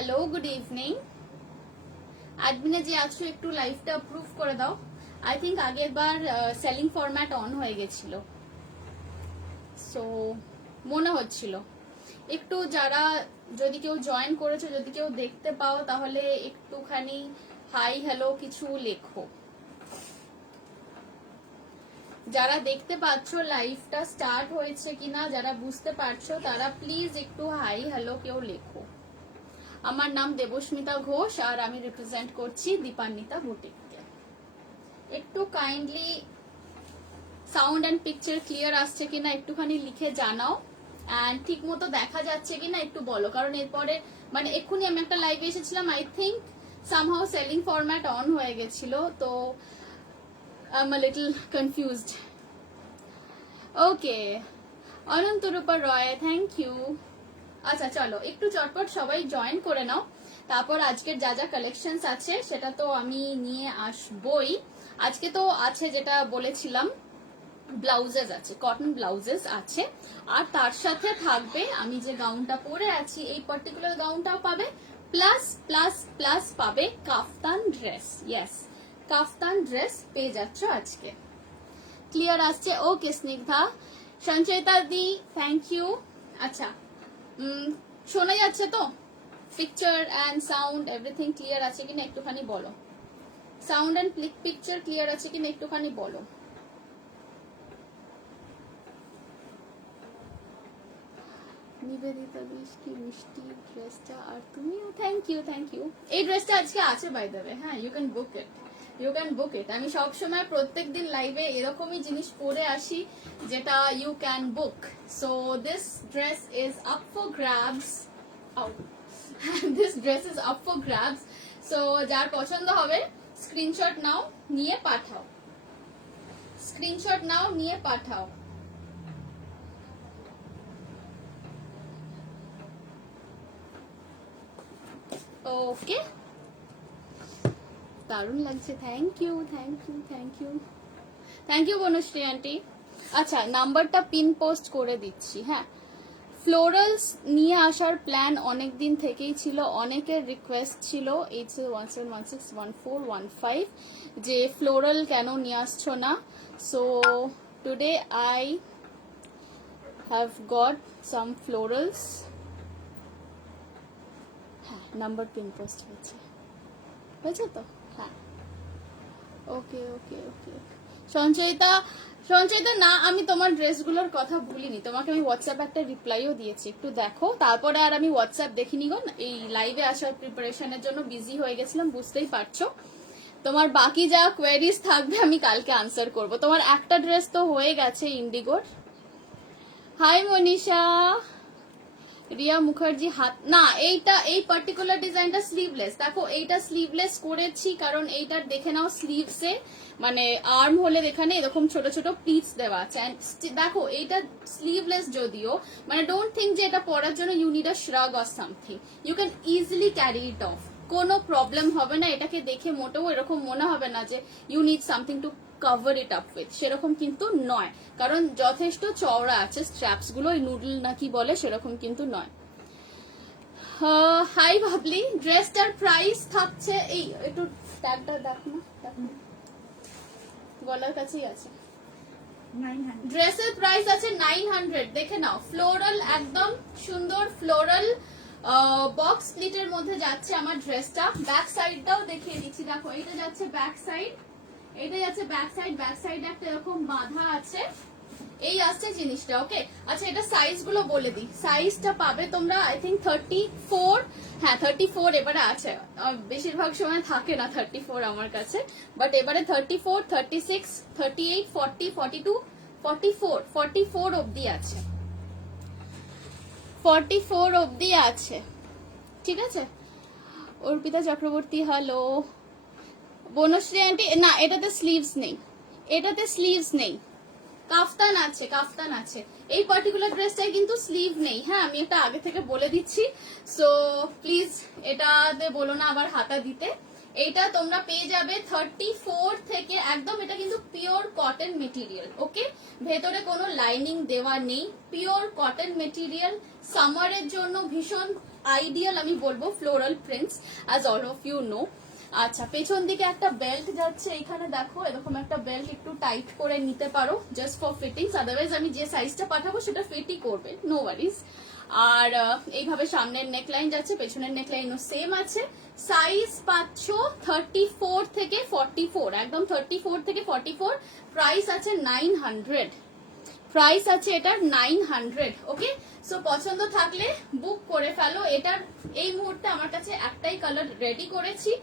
Hello, good evening. অ্যাডমিনে যে আছো একটু লাইভটা অ্যাপ্রুভ করে দাও। আই থিঙ্ক আগের বার সেলিং ফরম্যাট অন হয়ে গেছিল, সো মনে হচ্ছিল। একটু যারা যদি কেউ জয়েন করেছো, যদি কেউ দেখতে পাও, তাহলে একটুখানি হাই হ্যালো কিছু লেখো। যারা দেখতে পাচ্ছ লাইভটা স্টার্ট হয়েছে কিনা, যারা বুঝতে পারছো, তারা প্লিজ একটু হাই হ্যালো কেউ লেখো। আমার নাম দেবস্মিতা ঘোষ আর আমি রিপ্রেজেন্ট করছি দীপান্বিতা বুটিককে। একটু kindly sound and picture clear আসছে কিনা একটুখানি লিখে জানাও, এন্ড ঠিক মতো দেখা যাচ্ছে কিনা একটু বলো, কারণ এরপরে মানে এক্ষুনি আমি একটা লাইভে এসেছিলাম, I think somehow selling format on হয়ে গেছিল, তো I am a little confused. Okay, Ananta Rupa Roy, thank you. আচ্ছা চলো একটু চটপট সবাই জয়েন করে নাও, তারপর আজকের যা যা কালেকশনস আছে সেটা তো আমি নিয়ে আসবই। আজকে তো আছে যেটা বলেছিলাম, ব্লাউজেস আছে, কটন ব্লাউজেস আছে, আর তার সাথে থাকবে আমি যে গাউনটা পরে আছি এই পার্টিকুলার গাউনটাও পাবে, প্লাস প্লাস প্লাস পাবে কাফতান ড্রেস। ইয়েস, কাফতান ড্রেস পেয়ে যাচ্ছ আজকে। ক্লিয়ার আসছে? ওকে স্নিগ্ধা, সঞ্চয়িতা দি, থ্যাংক ইউ। আচ্ছা, শোনা যাচ্ছে তো? Picture and sound everything clear আছে কিনা একটুখানি বলো। সাউন্ড অ্যান্ড পিকচার ক্লিয়ার আছে কিনা একটুখানি বলো। নিবেদিতা বেশ কি মিষ্টি ড্রেসটা, আর তুমিও, থ্যাংক ইউ থ্যাংক ইউ। এই ড্রেসটা আজকে আছে বাই দ্য ওয়ে, হ্যাঁ, you can book it, you can book it. আমি সবসময় প্রত্যেকদিন লাইভে এরকমই জিনিস পরে আসি যেটা you can book. So this dress is up for grabs. This dress is up for grabs. So যার পছন্দ হবে স্ক্রিনশট নাও, নিয়ে পাঠাও, স্ক্রিনশট নাও, নিয়ে পাঠাও। ওকে, দারুণ লাগছে, thank you thank you thank you thank you Banashree aunty. আচ্ছা, নাম্বারটা পিন পোস্ট করে দিচ্ছি। হ্যাঁ, ফ্লোরালস নিয়ে আসার প্ল্যান অনেক দিন থেকেই ছিল, অনেকের রিকোয়েস্ট ছিল 87161415 যে ফ্লোরাল কেন নিয়ে আসছো না। So today I have got some florals. হ্যাঁ, নাম্বার পিন পোস্ট হয়েছে, হয়েছে তো? হ্যাঁ, ওকে ওকে ওকে। সঞ্চয়িতা, সঞ্চয়িতা না, আমি তোমার ড্রেসগুলোর কথা ভুলিনি, তোমাকে আমি হোয়াটসঅ্যাপ একটা রিপ্লাইও দিয়েছি, একটু দেখো। তারপরে আর আমি হোয়াটসঅ্যাপ দেখিনি গো, এই লাইভে আসার প্রিপারেশনের জন্য বিজি হয়ে গেছিলাম, বুঝতেই পারছো। তোমার বাকি যা কোয়েরিজ থাকবে আমি কালকে আনসার করব। তোমার একটা ড্রেস তো হয়ে গেছে ইন্ডিগোর। হাই মনীষা। রিয়া মুখার্জি, হাত না, এইটা এই পার্টিকুলার ডিজাইনটা স্লিভলেস। দেখো এইটা স্লিভলেস করেছি কারণ এইটার দেখে নাও স্লিভসে মানে আর্ম হোলের এখানে এরকম ছোট ছোট প্লিটস দেওয়া আছে। দেখো এইটা স্লিভলেস যদিও, মানে ডোন্ট থিঙ্ক যে এটা পরার জন্য you need a shrug or something, you can easily carry it off, কোনো প্রবলেম হবে না। এটাকে দেখে মোটেও এরকম মনে হবে না যে you need something to cover it up with, সেরকম কিন্তু নয়, কারণ যথেষ্ট চওড়া আছে স্ট্র্যাপস গুলো, ওই নুডল নাকি বলে সেরকম কিন্তু নয়। হাই ভাবলি, ড্রেসটার প্রাইস থাকছে, এই একটু ট্যাগটা দেখো না, গলার কাছেই আছে। ড্রেসের প্রাইস আছে 900, দেখে নাও। ফ্লোরাল, একদম সুন্দর ফ্লোরাল বক্স স্প্লিটের মধ্যে যাচ্ছে আমার ড্রেসটা। ব্যাক সাইডটাও দেখিয়ে দিচ্ছি, দেখো এটা যাচ্ছে ব্যাক সাইড, এটা যাচ্ছে ব্যাক সাইড, ব্যাক সাইড একটা এরকম বাঁধা আছে, এই আসছে জিনিসটা। ওকে, আচ্ছা এটা সাইজ গুলো বলে দিই। সাইজটা পাবে তোমরা আই থিঙ্ক 34, হ্যাঁ 34 এবারে আছে, বেশিরভাগ সময় থাকে না 34 আমার কাছে, বাট এবারে 34, 36, 38, 40, 42, 44, 44 অব্দি আছে, 44 অব্দি আছে, ঠিক আছে। অর্পিতা চক্রবর্তী, হ্যালো। বনশ্রী আন্টি, না এটাতে স্লিভস নেই, এটাতে স্লিভস নেই, কাফতান আছে, কাফতান আছে। এই পার্টিকুলার ড্রেসটাই কিন্তু স্লিভ নেই, হ্যাঁ আমি এটা আগে থেকে বলে দিচ্ছি। সো প্লিজ এটাতে বলো না আবার হাতা দিতে, এইটা তোমরা পেয়ে যাবে 34 থেকে, একদম এটা কিন্তু পিওর কটন মেটেরিয়াল, ওকে, ভেতরে কোনো লাইনিং দেওয়া নেই, পিওর কটন মেটেরিয়াল, সামারের জন্য ভীষণ আইডিয়াল আমি বলবো, floral prints as all of you know. আচ্ছা, পেছন দিকে একটা বেল্ট যাচ্ছে, এখানে দেখো এরকম একটা বেল্ট একটু টাইট করে নিতে পারো জাস্ট ফর ফিটিংস, আদারওয়াইজ আমি যে সাইজটা পাঠাবো সেটা ফিটই করবে, নো ওয়ারিজ। আর এইভাবে সামনের নেকলাইন যাচ্ছে, পেছনের নেকলাইনও সেম আছে। সাইজ পাচ্ছ 34 থেকে 44, একদম 34 থেকে 44। প্রাইস আছে 900, প্রাইস আছে এটার 900, ওকে। সো পছন্দ থাকলে বুক করে ফেলো। এটার এই মুহূর্তে আমার কাছে একটাই কালার রেডি করেছি,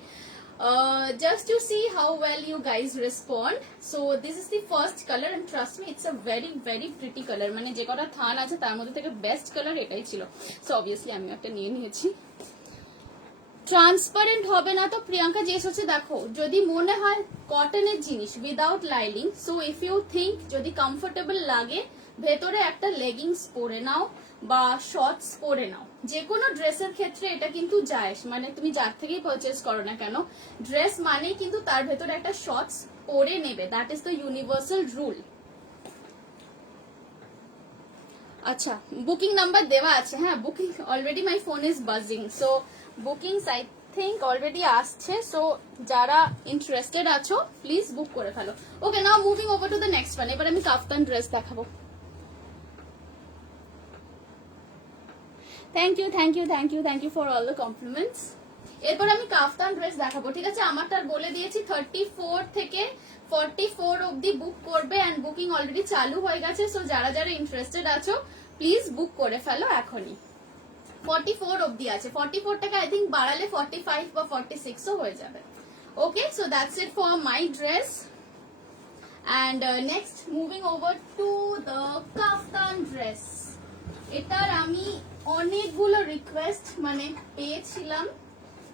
just to see how well you guys respond. So this is the first color and trust me it's a very very pretty color, মানে যে কটা থান আছে তার মধ্যে থেকে বেস্ট কালার এটাই ছিল। সো অবভিয়াসলি আমি একটা নিয়ে নিয়েছি। ট্রান্সপারেন্ট হবে না তো প্রিয়াঙ্কা জিজ্ঞেস হচ্ছে, দেখো যদি মনে হয় কটনের জিনিস without lining, so if you think যদি কমফোর্টেবল লাগে ভেতরে একটা লেগিংস পরে নাও বা শর্টস পরে নাও, যে কোনো ড্রেসের ক্ষেত্রে এটা কিন্তু যায়, মানে তুমি যার থেকেই পারচেস করো না কেন, ড্রেস মানেই কিন্তু তার ভেতরে একটা শর্টস পরে নেবে, that is the universal rule. আচ্ছা, বুকিং নাম্বার দেওয়া আছে, হ্যাঁ booking already, my phone is buzzing, so bookings I think already আসছে, সো যারা ইন্টারেস্টেড আছো প্লিজ বুক করে ফেলো। Okay, now moving over to the next one. এবার আমি কাফতান ড্রেস দেখাবো। Thank you thank you thank you thank you for all the compliments. এরপর আমি কাফতান ড্রেস দেখাবো, ঠিক আছে। আমারটা বলে দিয়েছি 34 থেকে 44 অবধি বুক করবে, এন্ড বুকিং অলরেডি চালু হয়ে গেছে, সো যারা যারা ইন্টারেস্টেড আছো প্লিজ বুক করে ফেলো এখনই। 44 অবধি আছে, 44 টাকা আই থিঙ্ক বাড়ালে 45 বা 46ও হয়ে যাবে। Okay, so that's it for my dress. And next moving over to the kaftan dress. এটার আমি অনেকগুলো রিকোয়েস্ট মানে পেয়েছিলাম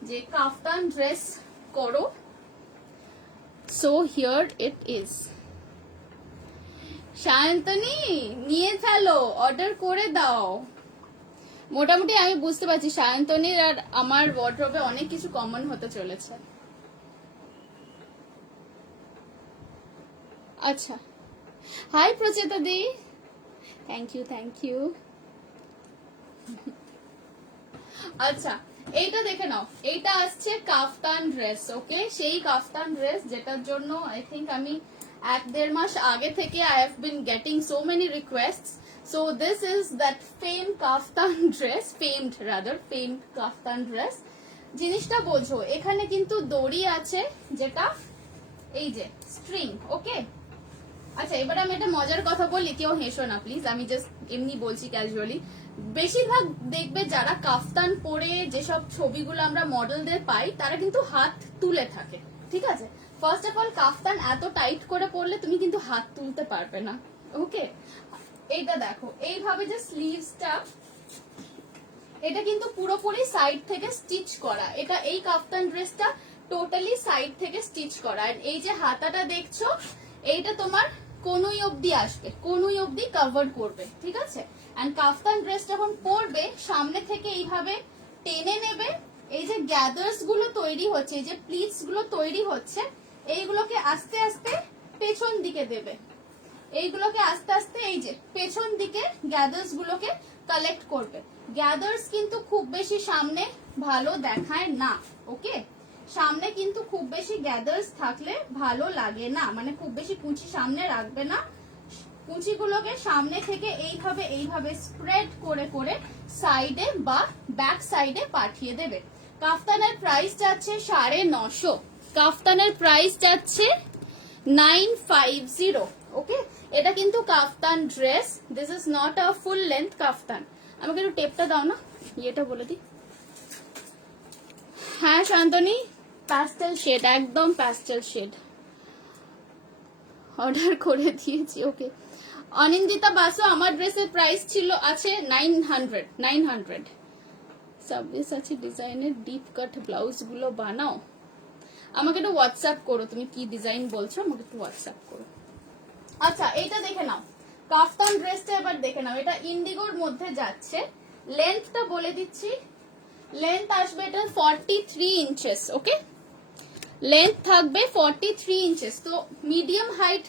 যে কাফতান ড্রেস করো, so here it is. Sayantani নিয়ে ফেলো, অর্ডার করে দাও। মোটামুটি আমি বুঝতে পারছি সায়ন্তনীর আর আমার ওয়ার্ড্রবে অনেক কিছু কমন হতে চলেছে। আচ্ছা, hi Pracheta di, thank you thank you. আচ্ছা, এইটা দেখে নাও, এইটা আসছে কাফতান ড্রেস, ওকে, সেই কাফতান ড্রেস যেটার জন্য আই থিঙ্ক আমি 1-1.5 মাস আগে থেকে I have been getting so many রিকোয়েস্টস। So this is that famed kaftan dress, famed kaftan dress. জিনিসটা বোঝো, এখানে কিন্তু দড়ি আছে যেটা এই যে স্ট্রিং, ওকে। আচ্ছা, এবার আমি একটা মজার কথা বলি, কেউ হেসো না প্লিজ, আমি জাস্ট এমনি বলছি ক্যাজুয়ালি। বেশিরভাগ দেখবে যারা কাফতান পরে যেসব ছবিগুলো আমরা মডেলদের পাই তারা কিন্তু হাত তুলে থাকে, ঠিক আছে। ফার্স্ট অফ অল কাফতান এত টাইট করে পরলে তুমি কিন্তু হাত তুলতে পারবে না, ওকে। এইটা দেখো, এইভাবে যে স্লিভসটা, এটা কিন্তু পুরোপুরি সাইড থেকে স্টিচ করা, এটা এই কাফতান ড্রেসটা টোটালি সাইড থেকে স্টিচ করা। আর এই যে হাতাটা দেখছো, এইটা তোমার কোনুই অবধি আসবে, কোনুই অবধি কভার করবে, ঠিক আছে। এন্ড কাফতান ড্রেস যখন পরবে সামনে থেকে এইভাবে টেনে নেবে, এই যে গ্যাদার্স গুলো তৈরি হচ্ছে, এই যে প্লিটস গুলো তৈরি হচ্ছে, এইগুলোকে আস্তে আস্তে পেছন দিকে দেবে, এইগুলোকে আস্তে আস্তে এই যে পেছন দিকে গ্যাদার্স গুলোকে কালেক্ট করবে। গ্যাদার্স কিন্তু খুব বেশি সামনে ভালো দেখায় না, ওকে। সামনে কিন্তু খুব বেশি গ্যাদার্স থাকলে ভালো লাগে না, মানে খুব বেশি কুচি সামনে রাখবে না, কুচিগুলোকে সামনে থেকে এইভাবে এইভাবে স্প্রেড করে করে সাইডে বা ব্যাক সাইডে পাঠিয়ে দেবে। কাফতানের প্রাইস যাচ্ছে 950, কাফতানের প্রাইস যাচ্ছে 950, ওকে। এটা কিন্তু kaftan dress, this is not a full length kaftan. আমাকে একটু টেপটা দাও না, ইয়েটা বলে দিই। হ্যাঁ শান্তনী, প্যাস্টেল শেড, একদম প্যাস্টেল শেড অর্ডার করে দিয়েছি, ওকে। অনিন্দিতা বাসু, আমার ড্রেসের প্রাইস ছিল আছে 900। সাবলিস আছে ডিজাইনের ডিপ কাট ব্লাউজ গুলো বানাও। আমাকে একটু হোয়াটসঅ্যাপ করো, তুমি কি ডিজাইন বলছো আমাকে একটু হোয়াটসঅ্যাপ করো। আচ্ছা, এইটা দেখে নাও, কাফতান ড্রেসটা এবার দেখে নাও, এটা ইন্ডিগোর মধ্যে যাচ্ছে। লেন্থটা বলে দিচ্ছি, লেন্থ আসবে এটা 43 ইঞ্চেস, ওকে। লেন্থ থাকবে 43 ইঞ্চেস। তো মিডিয়াম হাইট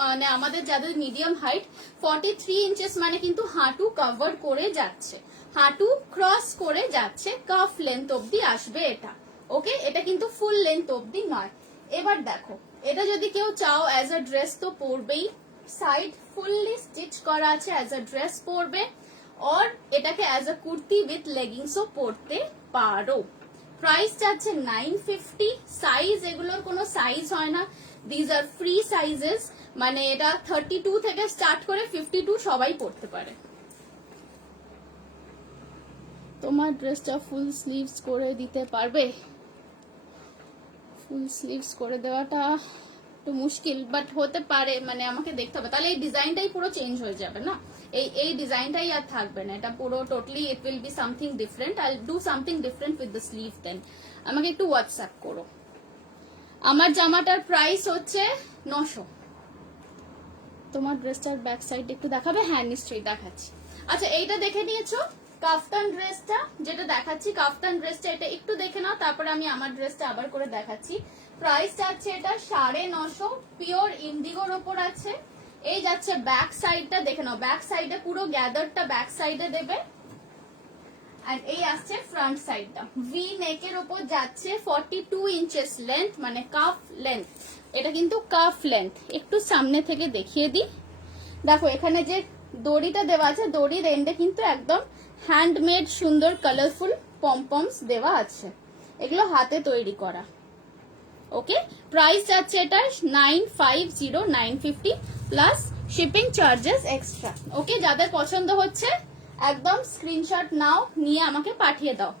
মানে আমাদের যাদের মিডিয়াম হাইট 43 ইঞ্চেস মানে কিন্তু হাঁটু কভার করে যাচ্ছে, হাঁটু ক্রস করে যাচ্ছে, কাফ লেন্থ অবধি আসবে এটা। ওকে, এটা কিন্তু ফুল লেন্থ অবধি নয়। এবার দেখো, এটা যদি কেউ চাও অ্যাজ আ ড্রেস তো পরবেই, সাইড ফুললি স্টিচ করা আছে, অ্যাজ আ ড্রেস পরবে, আর এটাকে অ্যাজ আ কুর্তি উইথ লেগিংসও পরতে পারো। প্রাইস যাচ্ছে 950। সাইজ, এগুলোর কোনো সাইজ হয় না, দিজ আর ফ্রি সাইজেস, মানে এটা 32 থেকে স্টার্ট করে 52 সবাই পরতে পারে। তোমার ড্রেসটা ফুল স্লিভস করে দিতে পারবে? ফুল স্লিভস করে দেওয়াটা একটু মুশকিল, বাট হতে পারে, মানে আমাকে দেখতে হবে, তাহলে এই ডিজাইনটাই পুরো চেঞ্জ হয়ে যাবে না, এই ডিজাইনটাই আর থাকবে না, এটা পুরো totally it will be something different. I will do something different with the sleeve. Then আমাকে একটু হোয়াটসঅ্যাপ করো। আমার জামাটার প্রাইস হচ্ছে 900। তোমার ড্রেসটার ব্যাক সাইড একটু দেখাবে? হ্যাঁ নিশ্চয়ই দেখাচ্ছি। আচ্ছা, এইটা দেখে নিয়েছো কাফতান ড্রেসটা যেটা দেখাচ্ছি, কাফতান ড্রেসটা এটা একটু দেখে নাও, তারপরে আমি আমার ড্রেসটা আবার করে দেখাচ্ছি। প্রাইস যাচ্ছে এটা 950, পিওর ইন্ডিগোর ওপর আছে। এই যাচ্ছে ব্যাক সাইডটা দেখে নাও, ব্যাক সাইডে পুরো গ্যাদারটা ব্যাক সাইডে দেবে, আর এই আসছে ফ্রন্ট সাইডটা ভি নেকের ওপর যাচ্ছে। 42 ইঞ্চেস লেন্থ, মানে কাফ লেন্থ, এটা কিন্তু কাফ লেন্থ। একটু সামনে থেকে দেখিয়ে দিই, দেখো এখানে যে দড়িটা দেওয়া আছে, দড়ির এন্ডে কিন্তু একদম হ্যান্ডমেড সুন্দর কালারফুল পমপমস দেওয়া আছে, এগুলো হাতে তৈরি করা। ওকে, প্রাইস যাচ্ছে এটার 950, 950 প্লাস শিপিং চার্জেস এক্সট্রা। ওকে, যাদের পছন্দ হচ্ছে একদম স্ক্রিনশট নাও, নিয়ে আমাকে পাঠিয়ে দাও।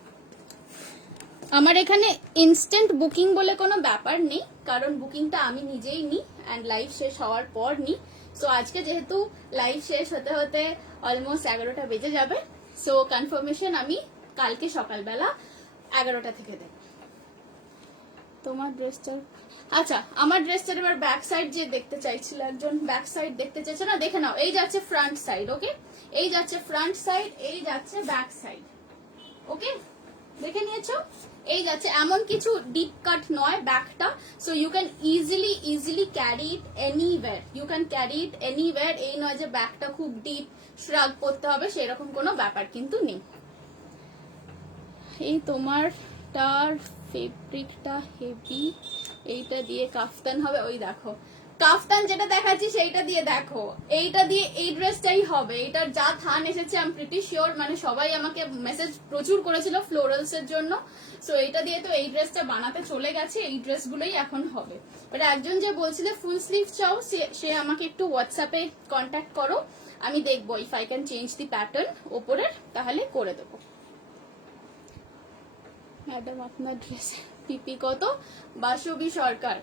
আমার এখানে ইনস্ট্যান্ট বুকিং বলে কোনো ব্যাপার নেই, কারণ বুকিংটা আমি নিজেই নিই অ্যান্ড লাইভ শেষ হওয়ার পর নিই। সো আজকে যেহেতু লাইভ শেষ হতে হতে অলমোস্ট 11টা বেজে যাবে, সো কনফার্মেশন আমি কালকে সকালবেলা 11টা থেকে দেব। তোমার ড্রেসটার, আচ্ছা আমার ড্রেসটার এবার ব্যাক সাইড যে দেখতে চাইছিল, একজন ব্যাক সাইড দেখতে চাইছে না, দেখে নাও। এই যাচ্ছে ফ্রন্ট সাইড, ওকে, এই যাচ্ছে ফ্রন্ট সাইড, এই যাচ্ছে ব্যাক সাইড। ওকে, দেখে নিয়েছো? এই যাচ্ছে, এমন কিছু ডিপ কাট নয় ব্যাকটা, so you can easily carry it anywhere, you can carry it anywhere. এই নয় যে ব্যাকটা খুব ডিপ শ্রাগ করতে হবে, সেরকম কোনো ব্যাপার কিন্তু নেই। এই তোমারটার ফেব্রিকটা হেভি, এইটা দিয়ে কাফতান হবে, ওই দেখো কাফতান যেটা দেখাচ্ছি সেইটা দিয়ে দেখো, এইটা দিয়ে এই ড্রেসটাই হবে। এটার যা থান এসেছে আই এম প্রিটি শিওর, মানে সবাই আমাকে মেসেজ প্রচুর করেছিল ফ্লোরালস এর জন্য, সো এইটা দিয়ে তো এই ড্রেসটা বানাতে চলে গেছে, এই ড্রেসগুলোই এখন হবে। বাট একজন যে বলছিল ফুল স্লিভ চাও, সে আমাকে একটু হোয়াটসঅ্যাপে কন্ট্যাক্ট করো, আমি দেখবো if I can change the pattern ওপরের, তাহলে করে দেবো। ম্যাডাম আপনার ড্রেস পিপি কত? বাসবী সরকার।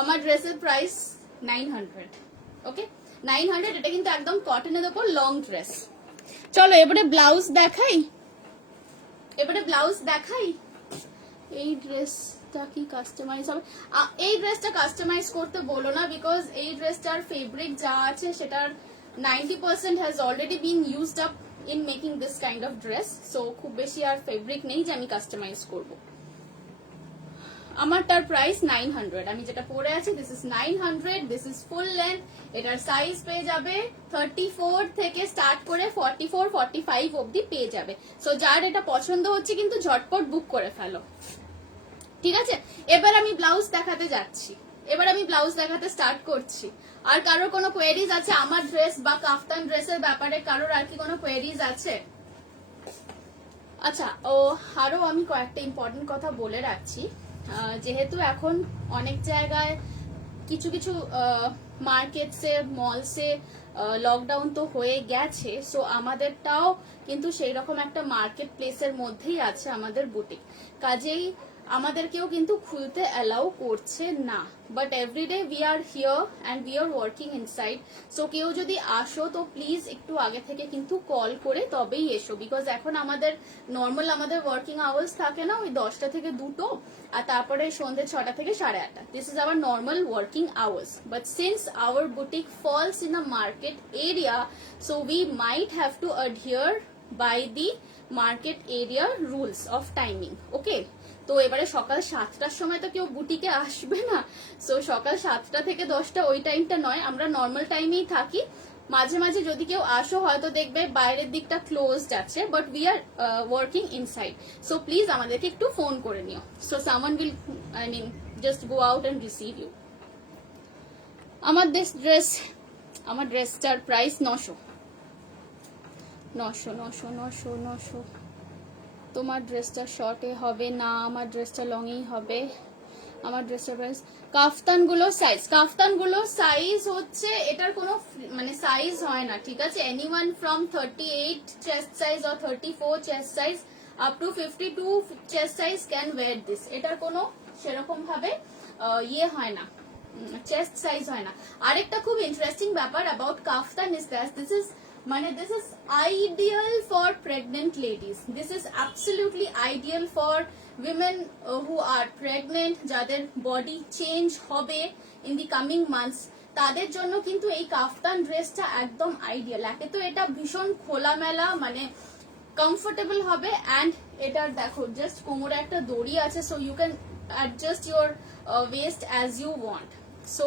আমার ড্রেসের প্রাইস 900। ওকে, 900। এটা কিন্তু একদম কটনের ওপর লং ড্রেস। চলো এবারে ব্লাউজ দেখাই, এই ড্রেসটা কি কাস্টমাইজ হবে? এই ড্রেসটা কাস্টমাইজ করতে বলো না, বিকজ এই ড্রেসটার ফেব্রিক যা আছে সেটার 90% has already been used up in making this kind of dress, so খুব বেশি আর ফেব্রিক নেই যে আমি কাস্টমাইজ করবো। আমারটার প্রাইস 900, আমি যেটা পরে আছি this is 900, this is full length. এটার সাইজ পেয়ে যাবে 34 থেকে স্টার্ট করে 44, 45 অবধি পেয়ে যাবে। সো যার এটা পছন্দ হচ্ছে কিন্তু ঝটপট বুক করে ফেলো, ঠিক আছে? এবার আমি ব্লাউজ দেখাতে যাচ্ছি, এবার আমি ব্লাউজ দেখাতে স্টার্ট করছি। আর কারোর কোনো কোয়েরিজ আছে আমার ড্রেস বা কাফতান ড্রেসের ব্যাপারে? কারোর আর কি কোনো কোয়েরিজ আছে? আচ্ছা, ও আরো আমি কয়েকটা ইম্পর্টেন্ট কথা বলে রাখছি। যেহেতু এখন অনেক জায়গায় কিছু কিছু মার্কেটসে, মলসে লকডাউন তো হয়ে গেছে, সো আমাদেরটাও কিন্তু সেই রকম একটা মার্কেট প্লেসের মধ্যেই আছে আমাদের বুটিক, কাজেই আমাদেরকেও কিন্তু খুলতে অ্যালাউ করছে না। But everyday we are here and we are working inside, so কেউ যদি আসো তো প্লিজ একটু আগে থেকে কিন্তু কল করে তবেই এসো, বিকজ এখন আমাদের নর্মাল আমাদের ওয়ার্কিং আওয়ার্স থাকে না ওই 10টা থেকে 2টো, আর তারপরে সন্ধ্যে 6টা থেকে 8:30। This is our normal working hours, but since our boutique falls in a market area, so we might have to adhere by the market area rules of timing. Okay, তো এবারে সকাল 7টার সময় তো কেউ বুটিকে আসবে না, সো সকাল 7টা থেকে 10টা ওই টাইমটা নয়, আমরা নর্মাল টাইমেই থাকি। মাঝে মাঝে যদি কেউ আসো হয়তো দেখবে বাইরের দিকটা ক্লোজড আছে, but we are working inside, so please আমাদেরকে একটু ফোন করে নিও, so someone will I mean just go out and receive you. আমার আমার ড্রেসটার প্রাইস 900। তোমার ড্রেসটা শর্টে হবে না, আমার ড্রেসটা লংয়েই হবে। আমার ড্রেসটার প্রাইস, কাফতানগুলো সাইজ হচ্ছে, এটার কোনো মানে সাইজ হয় না, ঠিক আছে? Anyone from 38 chest size or 34 chest size up to 52 chest size can wear this. এটার কোনো সেরকম ভাবে ইয়ে হয় না, চেস্ট সাইজ হয় না। আরেকটা খুব ইন্টারেস্টিং ব্যাপার about kaftan is that this is ideal for pregnant ladies. This is absolutely ideal for women who are pregnant, যাদের বডি চেঞ্জ হবে in the coming months, তাদের জন্য কিন্তু এই কাফতান ড্রেসটা একদম আইডিয়াল। একে তো এটা ভীষণ খোলামেলা, মানে কমফোর্টেবল হবে, অ্যান্ড এটার দেখো জাস্ট কোমরে একটা দড়ি আছে, so you can adjust your waist as you want. So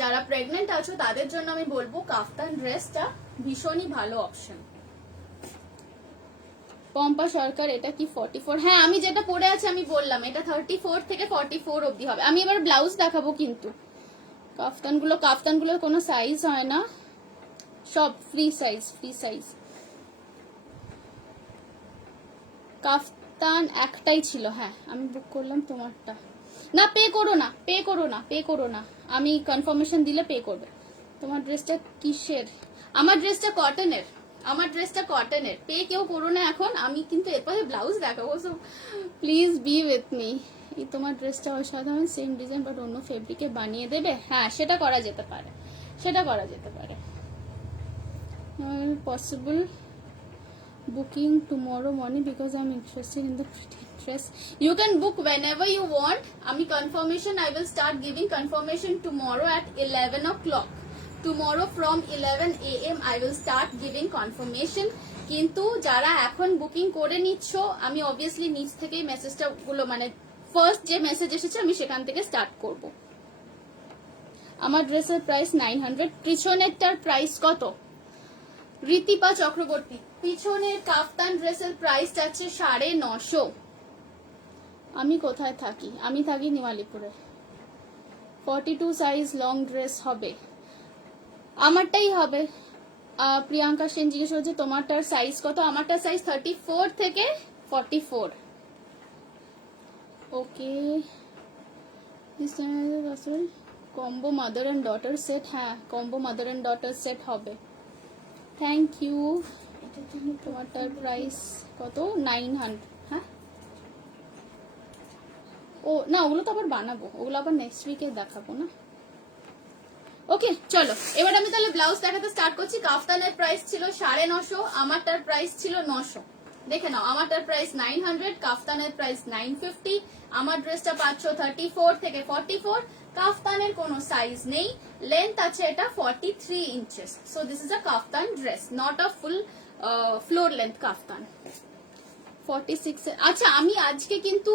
যারা প্রেগনেন্ট আছো তাদের জন্য আমি বলবো কাফতান ড্রেসটা ভীষণই ভালো অপশন। পম্পা সরকার, এটা কি 44? হ্যাঁ, আমি যেটা পরে আছি আমি বললাম এটা 34 থেকে 44 অবধি হবে। আমি এবার ব্লাউজ দেখাবো, কিন্তু কাফতানগুলোর কোনো সাইজ হয় না, সব ফ্রি সাইজ। কাফতান একটাই ছিল, হ্যাঁ আমি বুক করলাম তোমারটা। না, পে করো না, আমি কনফার্মেশন দিলে পে করবে। তোমার ড্রেসটা কিসের? আমার ড্রেসটা কটনের। পে কেউ করো না এখন, আমি কিন্তু এরপরে ব্লাউজ দেখাবো, so please be with me. এই তোমার ড্রেসটা অসাধারণ, সেম ডিজাইন বাট অন্য ফেব্রিকে বানিয়ে দেবে? হ্যাঁ, সেটা করা যেতে পারে। Possible booking tomorrow morning because I'm interested in the pretty dress. You can book whenever you want. Ami confirmation, I will start giving confirmation tomorrow at 11 o'clock. Tomorrow from 11 AM I will start giving confirmation. কিন্তু যারা এখন booking করে নিচ্ছ, আমি obviously নিচ থেকেই মেসেজটা গুলো, মানে ফার্স্ট যে মেসেজ এসেছে আমি সেখান থেকে স্টার্ট করব। আমার ড্রেসের প্রাইস 900। পিছনেরটার প্রাইস কত? রীতিপা চক্রবর্তী, পিছনের কাফতান ড্রেসের প্রাইস আছে 950। আমি কোথায় থাকি? আমি থাকি নিমালিপুরে। 42 সাইজ লং ড্রেস হবে, আমারটাই হবে। প্রিয়াঙ্কা সেন জিজ্ঞেস করছে তোমারটার সাইজ কত? আমারটার সাইজ 34 থেকে 44। Okay, combo mother and daughter set, হ্যাঁ combo mother and daughter set হবে। Thank you. তোমারটার প্রাইস কত? 900। হ্যাঁ, ও না, ওগুলো তো আবার বানাবো, ওগুলো আবার নেক্সট উইকে দেখাবো না। ওকে চলো, এবার আমি তাহলে ব্লাউজ দেখাতে স্টার্ট করছি। কাফতানের প্রাইস ছিল 950, আমারটার প্রাইস ছিল 900। দেখে নাও, আমারটার প্রাইস 900, কাফতানের প্রাইস 950। আমার ড্রেসটা পাচ্ছ 34 থেকে 44। কাফতানের কোনো সাইজ নেই, লেন্থ আছে এটা 43 inches. So this is a kaftan dress, not a full floor length kaftan. 46। আচ্ছা, আমি আজকে কিন্তু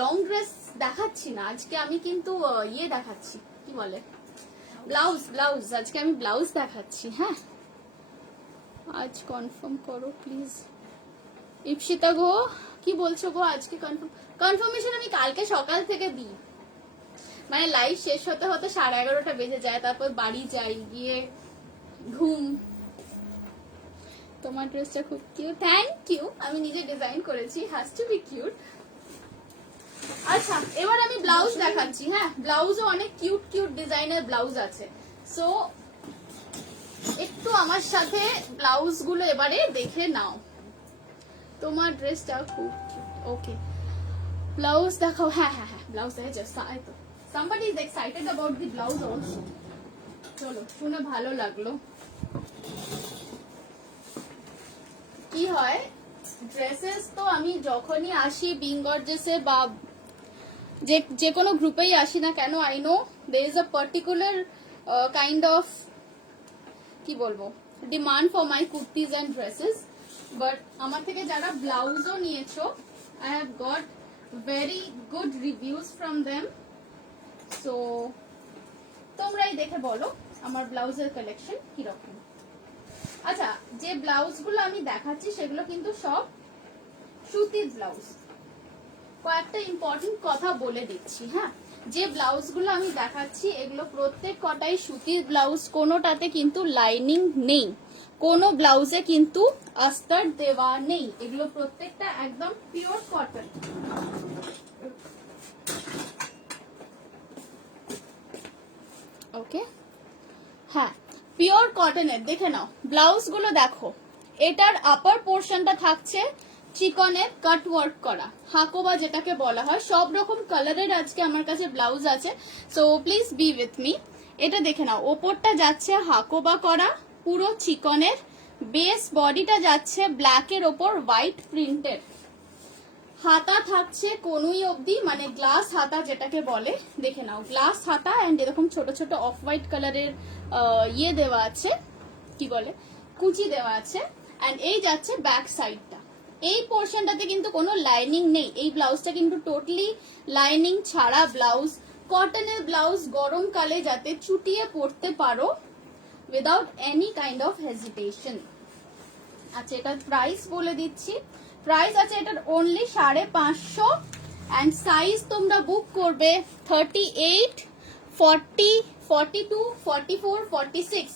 লং ড্রেস দেখাচ্ছি না, আজকে আমি কিন্তু ইয়ে দেখাচ্ছি, কি বলে, ব্লাউজ। আজকে আমি ব্লাউজ দেখাচ্ছি। হ্যাঁ, আজ কনফার্ম করো প্লিজ। ইপসিতা গো, কি বলছো গো? আজকে কনফার্মেশন আমি কালকে সকাল থেকে দিই, মানে লাইভ শেষ হতে হতে 11:30টা বেজে যায়, তারপর বাড়ি যাই, গিয়ে ঘুম। তোমার ড্রেসটা খুব কিউট, থ্যাংক ইউ। আমি নিজে ডিজাইন করেছি, হ্যাজ টু বি কিউট। আচ্ছা, এবার আমি ব্লাউজ দেখাচ্ছি। হ্যাঁ, ব্লাউজও অনেক কিউট ডিজাইনের ব্লাউজ আছে, সো একটু আমার সাথে ব্লাউজ গুলো এবারে দেখে নাও। তোমার ড্রেসটা খুব কিউট। ওকে, ব্লাউজ দেখাও। হ্যাঁ, ব্লাউজ দেখা জাস্ট তো somebody is excited about the blouse also. চলো, শুনে ভালো লাগলো। কি হয়, ড্রেসেস তো আমি যখনই আসি বিং গর্জিয়াসে বা যে কোনো গ্রুপেই আসি না কেন, I know there is a particular kind of, কি বলবো, demand for my kurtis and dresses, but আমার থেকে যারা ব্লাউজও নিয়েছো, I have got very good reviews from them. So তোমরাই দেখে বলো আমার ব্লাউজের কালেকশন কিরকম। আচ্ছা, যে ব্লাউজগুলো আমি দেখাচ্ছি সেগুলো কিন্তু সব সুতির ব্লাউজ। কয়েকটা ইম্পর্টেন্ট কথা বলে দিচ্ছি, হ্যাঁ। যে ব্লাউজগুলো আমি দেখাচ্ছি এগুলো প্রত্যেক কটাই সুতির ব্লাউজ, কোনোটাতে কিন্তু লাইনিং নেই, কোনো ব্লাউজে কিন্তু আস্তর দেওয়া নেই, এগুলো প্রত্যেকটা একদম পিওর কটন। ওকে, হ্যাঁ পিওর কটনের। দেখে নাও ব্লাউজগুলো দেখো, এটার আপার পোর্শনটা থাকছে চিকনের কাট ওয়ার্ক করা, হাকোবা যেটাকে বলা হয়। সব রকম কালারের আজকে আমার কাছে ব্লাউজ আছে, so please be with me. এটা দেখে নাও, ওপরটা যাচ্ছে হাকোবা করা পুরো চিকনের, বেস বডিটা যাচ্ছে ব্ল্যাকের ওপর হোয়াইট প্রিন্টের, হাতা থাকছে কনুই অবধি, মানে গ্লাস হাতা যেটাকে বলে। দেখে নাও গ্লাস হাতা, এন্ড এরকম ছোট ছোট অফ হোয়াইট কালারের ইয়ে দেওয়া আছে, কি বলে, কুচি দেওয়া আছে। এন্ড এই যাচ্ছে ব্যাক সাইডটা, এই পোর্শনটাতে কিন্তু কোনো লাইনিং নেই। এই ব্লাউজটা কিন্তু টোটালি লাইনিং ছাড়া ব্লাউজ, কটনের ব্লাউজ, গরমকালে যাতে চুটিয়ে পরতে পারো without any kind of hesitation. আচ্ছা, এটার প্রাইস বলে দিচ্ছি। প্রাইস আছে এটার অনলি 550, এন্ড সাইজ তোমরা বুক করবে 38, 40, 42, 44, 46।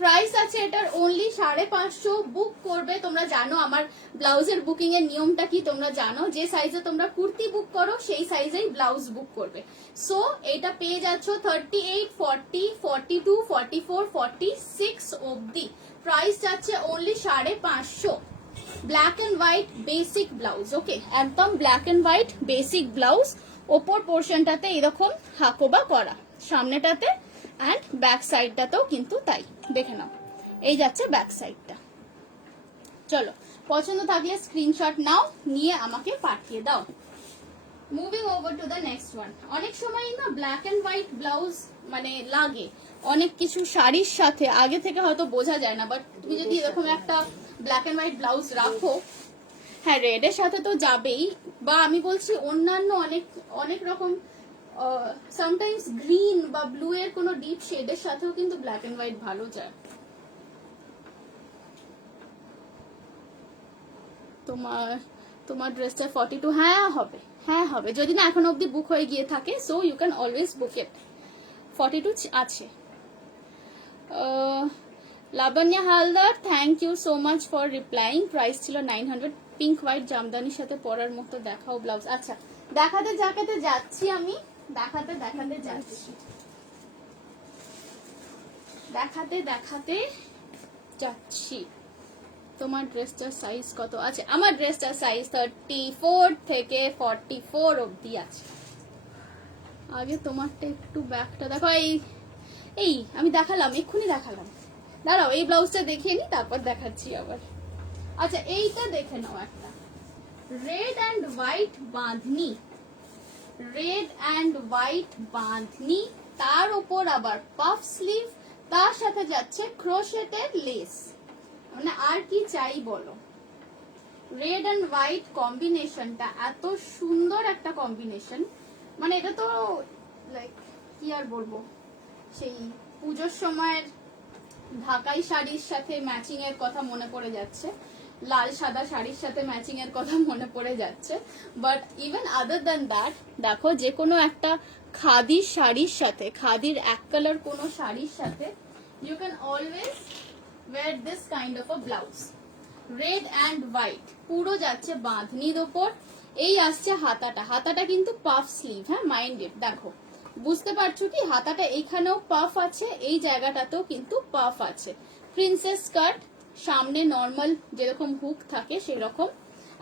প্রাইস আছে এটার অনলি 550, বুক করবে। তোমরা জানো আমার ব্লাউজের বুকিং এর নিয়মটা কি, তোমরা জানো যে সাইজে তোমরা কুর্তি বুক করো সেই সাইজেই ব্লাউজ বুক করবে। সো এটা পেয়ে যাচ্ছ 38, 40, 42, 44, 46 অবধি। প্রাইস যাচ্ছে only 550। Black and white basic blouse, okay, একদম black and white basic blouse. ওপর পোর্শনটাতে এরকম হাকোবা করা, সামনেটাতে এন্ড ব্যাক সাইডটাতেও কিন্তু তাই। দেখে নাও, এই যাচ্ছে ব্যাক সাইডটা। চলো, পছন্দ থাকলে স্ক্রিনশট নাও, নিয়ে আমাকে পাঠিয়ে দাও। Moving over to the next one. অনেক সময় না ব্ল্যাক এন্ড হোয়াইট ব্লাউজ মানে লাগে অনেক কিছু শাড়ির সাথে, আগে থেকে হয়তো বোঝা যায় না, বাট তুমি যদি এরকম একটা ব্ল্যাক এন্ড হোয়াইট ব্লাউজ রাখো, হ্যাঁ রেডের সাথে তো যাবেই, বা আমি বলছি অন্যান্য অনেক অনেক রকম সামটাইমস গ্রিন বা ব্লু এর কোনো ডিপ শেডের সাথেও কিন্তু ব্ল্যাক এন্ড হোয়াইট ভালো যায়। তোমার ড্রেসটা 42, হ্যাঁ হবে, হ্যাঁ হবে, যদি না এখন অবধি বুক হয়ে গিয়ে থাকে, so you can always book it. 42 আছে। Labanya Haldar, thank you so much for replying. Price ছিল 900। পিঙ্ক হোয়াইট জামদানির সাথে পরার মতো দেখাও ব্লাউজ। আচ্ছা, দেখাতে যাচ্ছি আমি, দেখাতে যাচ্ছি, দেখাতে যাচ্ছি। তোমার ড্রেসটার সাইজ কত আছে? আমার ড্রেসটার সাইজ 34 থেকে 44 অবধি আছে। আগে তোমারটা একটু ব্যাকটা দেখো, এই আমি দেখালাম, এক্ষুনি দেখালাম, দাঁড়াও এই ব্লাউজটা দেখিয়ে নি, তারপর দেখাচ্ছি আবার। আচ্ছা, এইটা দেখে নাও, একটা red and white bandhani, red and white bandhani, তার উপর আবার পাফ স্লিভ, তার সাথে যাচ্ছে ক্রোশেটের লেস, মানে আর কি চাই বলো। রেড অ্যান্ড হোয়াইট কম্বিনেশনটা এত সুন্দর একটা কম্বিনেশন, মানে এটা তো লাইক কি আর বলবো, সেই পুজোর সময়ের ঢাকাই শাড়ির সাথে ম্যাচিং এর কথা মনে পড়ে যাচ্ছে, লাল সাদা শাড়ির সাথে ম্যাচিং এর কথা মনে পড়ে যাচ্ছে। But even other than that, দেখো যে কোনো একটা খাদির শাড়ির সাথে, খাদির এক কালার কোনো শাড়ির সাথে you can always wear this kind of a blouse. Red and white পুরো যাচ্ছে বাঁধনির ওপর। এই আসছে হাতাটা, হাতাটা কিন্তু পাফ স্লিভ, হ্যাঁ মাইন্ডেড, দেখো বুঝতে পারছো কি, হাতাটা এইখানেও পাফ আছে, এই জায়গাটাতেও কিন্তু পাফ আছে। প্রিন্সেস কাট, সামনে নর্মাল যেরকম হুক থাকে সেরকম,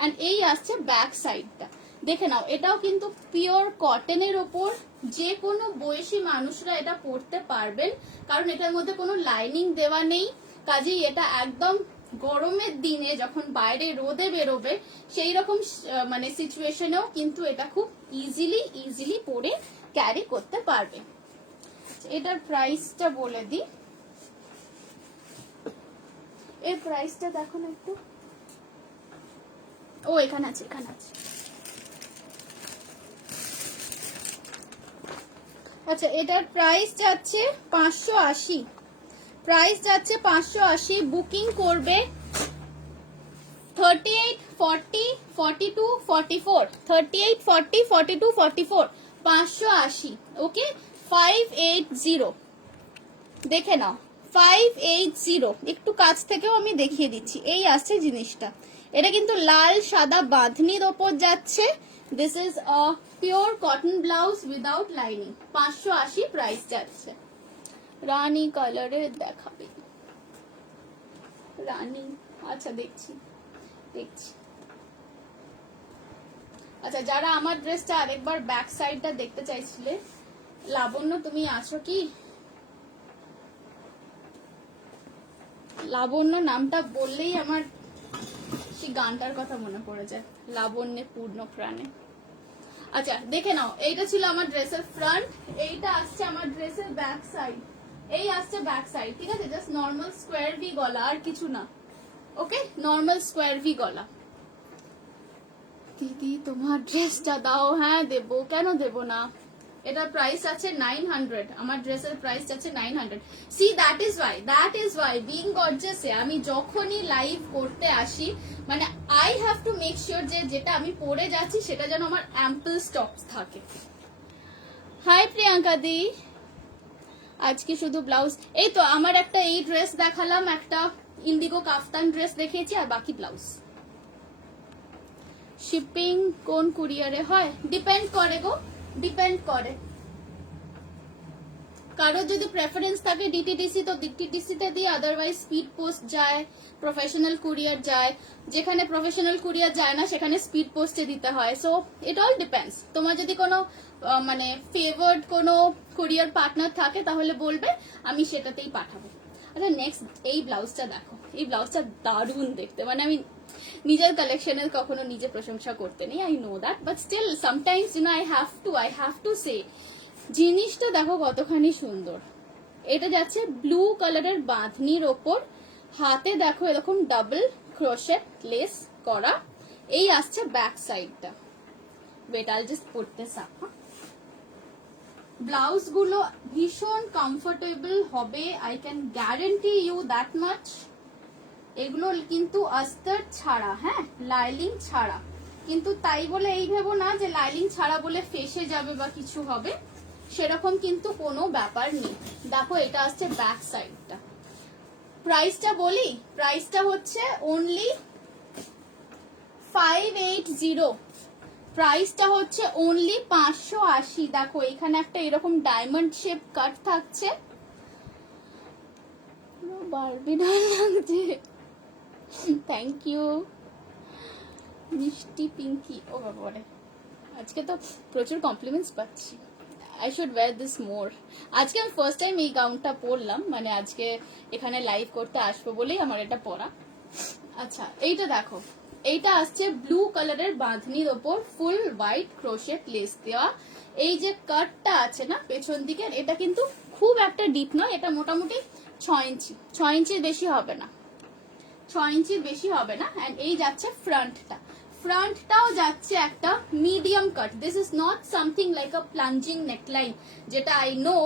এন্ড এই আসছে ব্যাক সাইডটা। দেখে নাও, এটাও কিন্তু পিওর কটনের ওপর, যে কোনো বয়সী মানুষরা এটা পরতে পারবেন, কারণ এটার মধ্যে কোনো লাইনিং দেওয়া নেই। কাজেই এটা একদম গরমের দিনে যখন বাইরে রোদে বেরোবে সেই রকম মানে সিচুয়েশনেও কিন্তু এটা খুব ইজিলি পরে ক্যারি করতে পারবে। এটার প্রাইসটা বলে দিই, এর প্রাইসটা দেখো না একটু, ও এখানে আছে, আচ্ছা, এটার প্রাইস যাচ্ছে 580, প্রাইস যাচ্ছে 580। বুকিং করবে 38 40 42 44, 38 40 42 44, 580। ওকে, 580 দেখে নাও, 580। একটু কাছ থেকেও আমি দেখিয়ে দিচ্ছি, এই আসছে জিনিসটা। এটা কিন্তু লাল সাদা বাঁধনির ওপর যাচ্ছে। This is a pure cotton blouse without lining, 580 price যাচ্ছে। রানী কালারের দেখাবে, রানী, আচ্ছা দেখছি দেখছি। আচ্ছা, যারা আমার ড্রেসটা আরেকবার ব্যাক সাইডটা দেখতে চাইছিলে, লাবণ্য তুমি আছো কি? লাবণ্য নামটা বললেই আমার সেই গানটার কথা মনে পড়ে যায়, লাবণ্যে পূর্ণ প্রাণে। আচ্ছা দেখে নাও, এইটা ছিল আমার ড্রেসের ফ্রন্ট, এইটা আসছে আমার ড্রেসের ব্যাক সাইড, এই আসছে ব্যাক সাইড, ঠিক আছে? জাস্ট নর্মাল স্কোয়ার ভি গলা, আর কিছু না। ওকে, নর্মাল স্কোয়ার ভি গলা। দিদি তোমার ড্রেসটা দাও। হ্যাঁ দেবো, কেন দেবো না। এটার প্রাইস আছে 900, আমার ড্রেসের প্রাইস আছে 900। See that is why being gorgeous এ আমি যখনই লাইভ করতে আসি, মানে I have to make sure যে যেটা আমি পরে যাচ্ছি সেটা যেন আমার অ্যাম্পল স্টক থাকে। হাই প্রিয়াঙ্কা দি, আজকে শুধু ব্লাউজ। এই তো আমার একটা এই ড্রেস দেখালাম, একটা ইন্ডিগো কাফতান ড্রেস দেখিয়েছি, আর বাকি ব্লাউজ। শিপিং কোন কুরিয়ারে হয়? ডিপেন্ড করে গো, ডিপেন্ড করে। কারোর যদি প্রেফারেন্স থাকে ডিটিডিসি তো ডিটিডিসি তে দিই, আদারওয়াইজ স্পিড পোস্ট যায়, প্রফেশনাল কুরিয়ার যায়। যেখানে প্রফেশনাল কুরিয়ার যায় না সেখানে স্পিড পোস্টে দিতে হয়। So it all depends. তোমার যদি কোনো মানে ফেভার্ড কোনো কুরিয়ার পার্টনার থাকে তাহলে বলবে, আমি সেটাতেই পাঠাবো। আচ্ছা নেক্সট এই ব্লাউজটা দেখো, এই ব্লাউজটা দারুণ দেখতে, মানে আমি নিজের কালেকশনের কখনো নিজে প্রশংসা করতে নেই, I know that, but still sometimes you know I have to say. জিনিসটা দেখো কতখানি সুন্দর। এটা যাচ্ছে ব্লু কালারের বাঁধনির ওপর, হাতে দেখো এরকম ডাবল ক্রোশেট লেস করা। এই আসছে ব্যাক সাইডটা। Wait I just put this up. Blouse গুলো ভীষণ কমফোর্টেবল হবে, I can guarantee you that much. এগুলো কিন্তু আস্তর ছাড়া, হ্যাঁ লাইলিং ছাড়া, কিন্তু তাই বলে এই ভেবো না যে লাইলিং ছাড়া বলে ফেসে যাবে বা কিছু হবে, সেরকম কিন্তু কোনো ব্যাপার নেই। দেখো এটা আসছে ব্যাক সাইডটা। প্রাইসটা বলি, প্রাইসটা হচ্ছে অনলি 580, প্রাইসটা হচ্ছে অনলি 580। দেখো এখানে একটা এরকম ডায়মন্ড শেপ কাট থাকছে, বারবি ডাল লাগছে। থ্যাংক ইউ মিষ্টি পিঙ্কি। ও বাবা রে, আজকে তো প্রচুর কমপ্লিমেন্টস পাচ্ছি। আই শুড ওয়্যার দিস মোর। আজকে আমি ফার্স্ট টাইম এই গাউনটা পরলাম, মানে আজকে এখানে লাইভ করতে আসবো বলেই আমার এটা পরা। আচ্ছা এইটা দেখো, এইটা আসছে ব্লু কালারের বাঁধনির ওপর ফুল হোয়াইট ক্রোশেট লেস দেওয়া। এই যে কাটটা আছে না পেছন দিকে, এটা কিন্তু খুব একটা ডিপ নয়, এটা মোটামুটি 6 ইঞ্চি, 6 ইঞ্চির বেশি হবে না, 6 ইঞ্চির বেশি হবে না। এন্ড এই যাচ্ছে ফ্রন্টটা, ফ্রন্টটাও যাচ্ছে একটা medium cut. This is not something like a plunging neckline, যেটা আই নো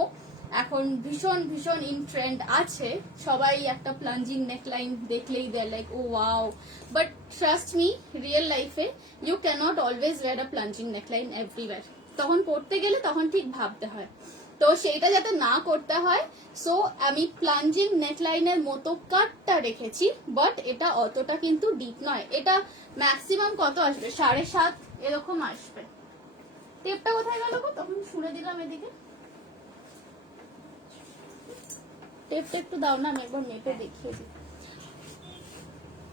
এখন ভীষণ ভীষণ ইন ট্রেন্ড আছে। সবাই একটা প্লাঞ্জিং নেকলাইন দেখলেই they like oh wow, but trust me, real লাইফে you can't always wear a plunging neckline everywhere. তখন পড়তে গেলে তখন ঠিক ভাবতে হয়, তো সেইটা যাতে না করতে হয়, সো আমি প্লাঞ্জিং নেকলাইনের মতো কাটটা রেখেছি, বাট এটা অতটা কিন্তু ডিপ নয়। এটা ম্যাক্সিমাম কত আসবে, 7.5 এরকম আসবে। টেপটা কোথায় গেল গো, তখন শুনে দিলাম এদিকে। টেপটা একটু দাও না, আমি একবার মেপে দেখিয়ে দিই।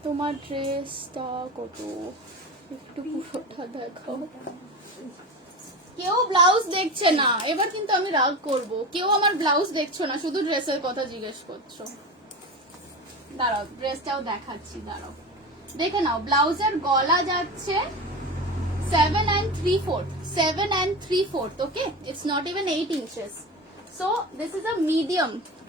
তোমার ড্রেসটা কত, একটু পুরোটা দেখাও। কেউ ব্লাউজ দেখছে না, এবার কিন্তু আমি রাগ করব। কেউ আমার ব্লাউজ দেখছো না, শুধু ড্রেসের কথা জিজ্ঞেস করছো। দাঁড়াও ড্রেসটাও দেখাচ্ছি, দাঁড়াও দেখে নাও। ব্লাউজের গলা যাচ্ছে 7 and 3/4, 7 and 3/4, okay, it's not even 8 inches। So this is a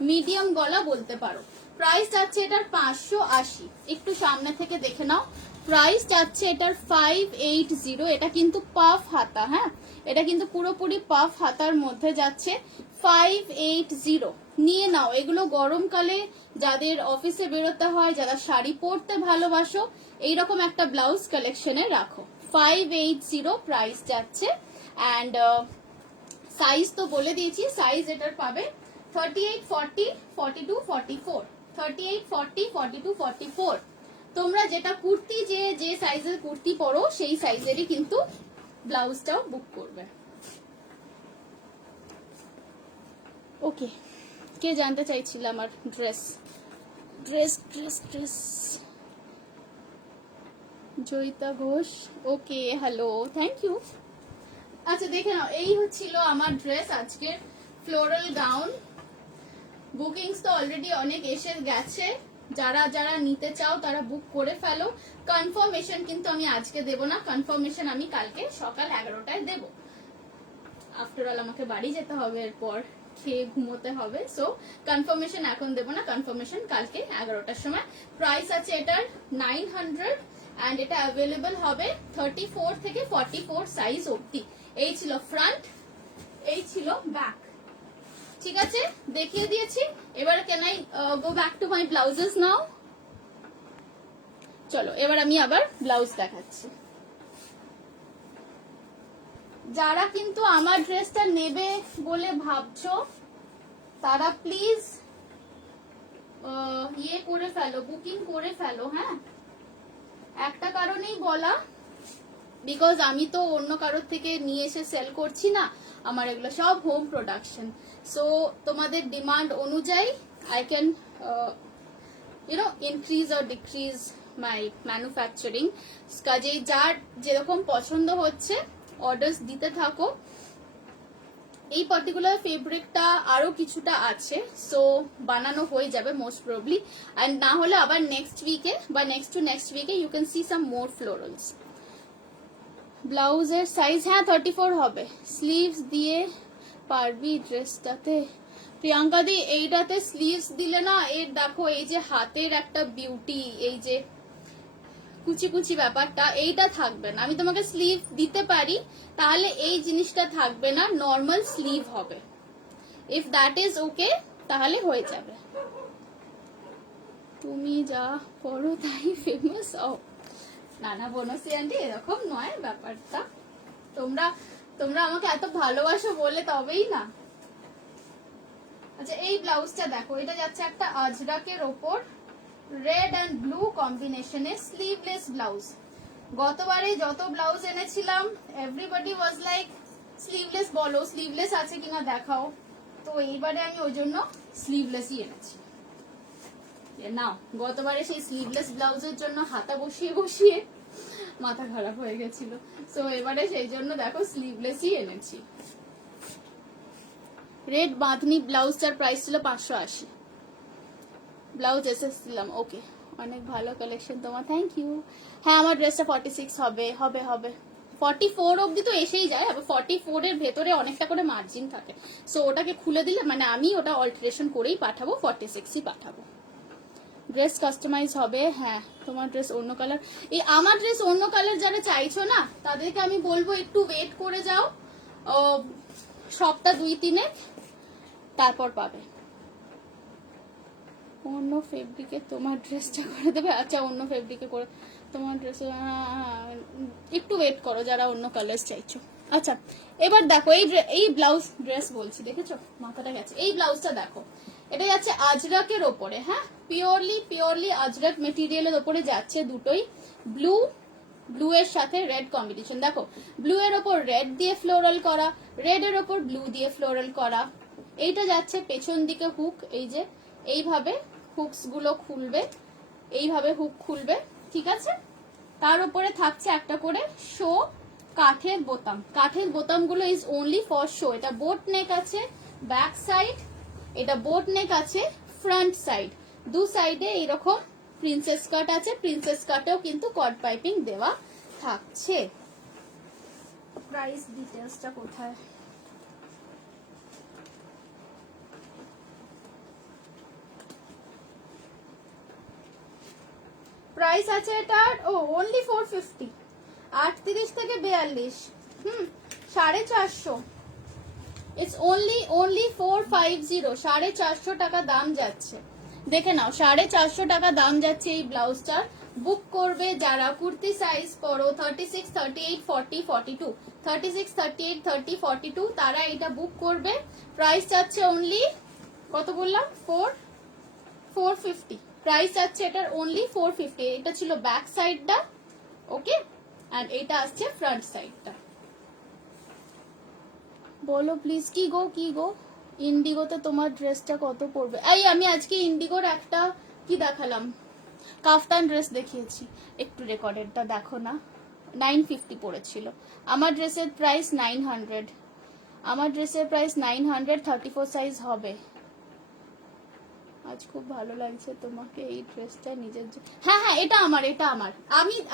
medium গলা বলতে পারো। প্রাইস যাচ্ছে এটার 580। একটু সামনে থেকে দেখে নাও, প্রাইস যাচ্ছে এটার 580। এটা কিন্তু পাফ হাতা, হ্যাঁ এটা কিন্তু পুরোপুরি পাফ হাতার মধ্যে যাচ্ছে 580। নিয়ে নাও, এগুলো গরমকালে যাদের অফিসে বেরোতে হয়, যারা শাড়ি পরতে ভালোবাসো, এইরকম একটা ব্লাউজ কালেকশনে রাখো। 580 প্রাইস যাচ্ছে। অ্যান্ড সাইজ তো বলে দিয়েছি, সাইজ এটার পাবে 38, 40, 42, 44, 38, 40, 42, 44। তোমরা যেটা কুর্তি যে সাইজের কুর্তি পরো সেই সাইজেরই কিন্তু ব্লাউজটাও বুক করবে। ওকে, কে জানতে চাইছিল আমার dress dress dress dress Joyita Ghosh, okay hello, thank you. আচ্ছা দেখে নাও, এই হচ্ছিল আমার ড্রেস আজকে, ফ্লোরাল গাউন। বুকিংস তো অলরেডি অনেক এসে গেছে, যারা যারা নিতে চাও তারা বুক করে ফেলো। কনফার্মেশন কিন্তু আমি আজকে দেব না, কনফার্মেশন আমি কালকে সকাল 11টায় দেব। আফটার অল আমাকে বাড়ি যেতে হবে, এরপর খেয়ে ঘুমোতে হবে, সো কনফার্মেশন এখন দেব না, কনফার্মেশন কালকে 11টার সময়। প্রাইস আছে এটার 900 অ্যান্ড এটা অ্যাভেলেবল হবে 34 থেকে 44 সাইজ অবধি। এই ছিল ফ্রন্ট, এই ছিল ব্যাক, ঠিক আছে দেখিয়ে দিয়েছি। এবার can I go back to my blouses now? চলো এবার আমি আবার ব্লাউজ দেখাচ্ছি। যারা কিন্তু আমার ড্রেসটা নেবে বলে ভাবছো তারা প্লিজ ইয়ে করে ফেলো, বুকিং করে ফেলো, হ্যাঁ। একটা কারণেই বলা, বিকজ আমি তো অন্য কারোর থেকে নিয়ে এসে সেল করছি না, আমার এগুলো সব হোম প্রোডাকশন। সো তোমাদের ডিমান্ড অনুযায়ী I can increase or decrease my manufacturing. কাজেই যার যেরকম পছন্দ হচ্ছে অর্ডার্স দিতে থাকো। এই পার্টিকুলার ফেব্রিকটা আরো কিছুটা আছে, সো বানানো হয়ে যাবে মোস্ট প্রবলি, অ্যান্ড না হলে আবার নেক্সট উইকে বা নেক্সট টু নেক্সট উইকে ইউ ক্যান সি সাম মোর ফ্লোরালস। ব্লাউজের সাইজ হ্যাঁ 34 হবে। স্লিভস দিয়ে পারবি ড্রেসটাতে? প্রিয়াঙ্কা দি এইটাতে স্লিভস দিলে না, এর দেখো এই যে হাতের একটা বিউটি, এই যে কুচি কুচি ব্যাপারটা, এইটা থাকবে না। আমি তোমাকে স্লিভ দিতে পারি, তাহলে এই জিনিসটা থাকবে না, নর্মাল স্লিভ হবে। ইফ দ্যাট ইজ ওকে তাহলে হয়ে যাবে। তুমি যা করো তাই ফেমাস হও। না না বনশ্রী আন্টি, এরকম নয় ব্যাপারটা। তোমরা তোমরা আমাকে এত ভালোবাসো বলে তবেই না। আচ্ছা এই ব্লাউজটা দেখো, এটা যাচ্ছে একটা আজরাকের ওপর রেড অ্যান্ড ব্লু কম্বিনেশনে স্লিভলেস ব্লাউজ। গতবারে যত ব্লাউজ এনেছিলাম এভরিবডি ওয়াজ লাইক স্লিভলেস বলো, স্লিভলেস আছে কিনা দেখাও। তো এইবারে আমি ওই জন্য স্লিভলেসই এনেছি। নাও, গতবারে সেই স্লিভলেস ব্লাউজের জন্য হাতা বসিয়ে বসিয়ে মাথা খারাপ হয়ে গেছিল, সো এবারে সেই জন্য দেখো স্লিভলেসই এনেছি। রেড বাঁধনি ব্লাউজটার প্রাইস ছিল 580। ব্লাউজ এসেছিলাম, ওকে অনেক ভালো কালেকশন তোমার, থ্যাংক ইউ। হ্যাঁ আমার ড্রেসটা 46 হবে হবে হবে 44 অবধি তো এসেই যায়, আবার 44 এর ভেতরে অনেকটা করে মার্জিন থাকে, সো ওটাকে খুলে দিলে মানে আমি ওটা অল্টারেশন করেই পাঠাবো, 46ই পাঠাবো। ড্রেস কাস্টমাইজ হবে, হ্যাঁ তোমার ড্রেস অন্য কালার। এই আমার ড্রেস অন্য কালার যারা চাইছো না তাদেরকে আমি বলবো একটু ওয়েট করে যাও, সপ্তাহ 2-3 তারপর পাবে। অন্য ফেব্রিকে তোমার ড্রেসটা করে দেবে? আচ্ছা অন্য ফেব্রিকে করে তোমার ড্রেস, একটু ওয়েট করো যারা অন্য কালার চাইছো। আচ্ছা এবার দেখো এই ব্লাউজ ড্রেস বলছি, দেখেছো মাথাটা গেছে। এই ব্লাউজটা দেখো, এটা যাচ্ছে আজরাকের ওপরে, হ্যাঁ পিওরলি আজরাক মেটেরিয়ালের ওপরে যাচ্ছে, দুটোই ব্লু, ব্লু এর সাথে রেড কম্বিনেশন। দেখো ব্লু এর ওপর রেড দিয়ে ফ্লোরাল করা, রেড এর ওপর ব্লু দিয়ে ফ্লোরাল করা। এইটা যাচ্ছে পেছন দিকে হুক, এই যে এইভাবে হুকস গুলো খুলবে, এইভাবে হুক খুলবে, ঠিক আছে। তার উপরে থাকছে একটা করে শো কাঠের বোতাম। কাঠের বোতামগুলো ইজ ওনলি ফর শো। এটা বোট নেক আছে ব্যাক সাইড, এটা বোট নেক আছে ফ্রন্ট সাইড, দু সাইডে এইরকম প্রিন্সেস কাট আছে, প্রিন্সেস কাটেও কিন্তু কট পাইপিং দেওয়া থাকছে। প্রাইস ডিটেলসটা কোথায়? প্রাইস আছে এটার অনলি 450, 38 থেকে 42, 450, ইটস only 450, 450 টাকা দাম যাচ্ছে। দেখে নাও 450 টাকা দাম যাচ্ছে এই ব্লাউজটার। বুক করবে যারা কুর্তি সাইজ পরো 36, 38, 40, 42, 36, 38, 30, 42, তারা এটা বুক করবে। প্রাইস যাচ্ছে অনলি কত বললাম, 450। প্রাইস যাচ্ছে এটার অনলি 450। এটা ছিল ব্যাক সাইডটা, ওকে, এন্ড এটা আসছে ফ্রন্ট সাইডটা। বলো প্লিজ, কি গো ইন্ডিগোতে তোমার ড্রেসটা কত পড়বে? এই আমি আজকে ইন্ডিগোর একটা কি দেখালাম, কাফতান ড্রেস দেখিয়েছি, একটু রেকর্ডেডটা দেখো না। 950 পড়েছিল। আমার ড্রেসের প্রাইস 900, আমার ড্রেসের প্রাইস 900, 34 সাইজ হবে। আজ খুব ভালো লাগছে তোমাকে এই ড্রেসটা নিজের হ্যাঁ, এটা আমার,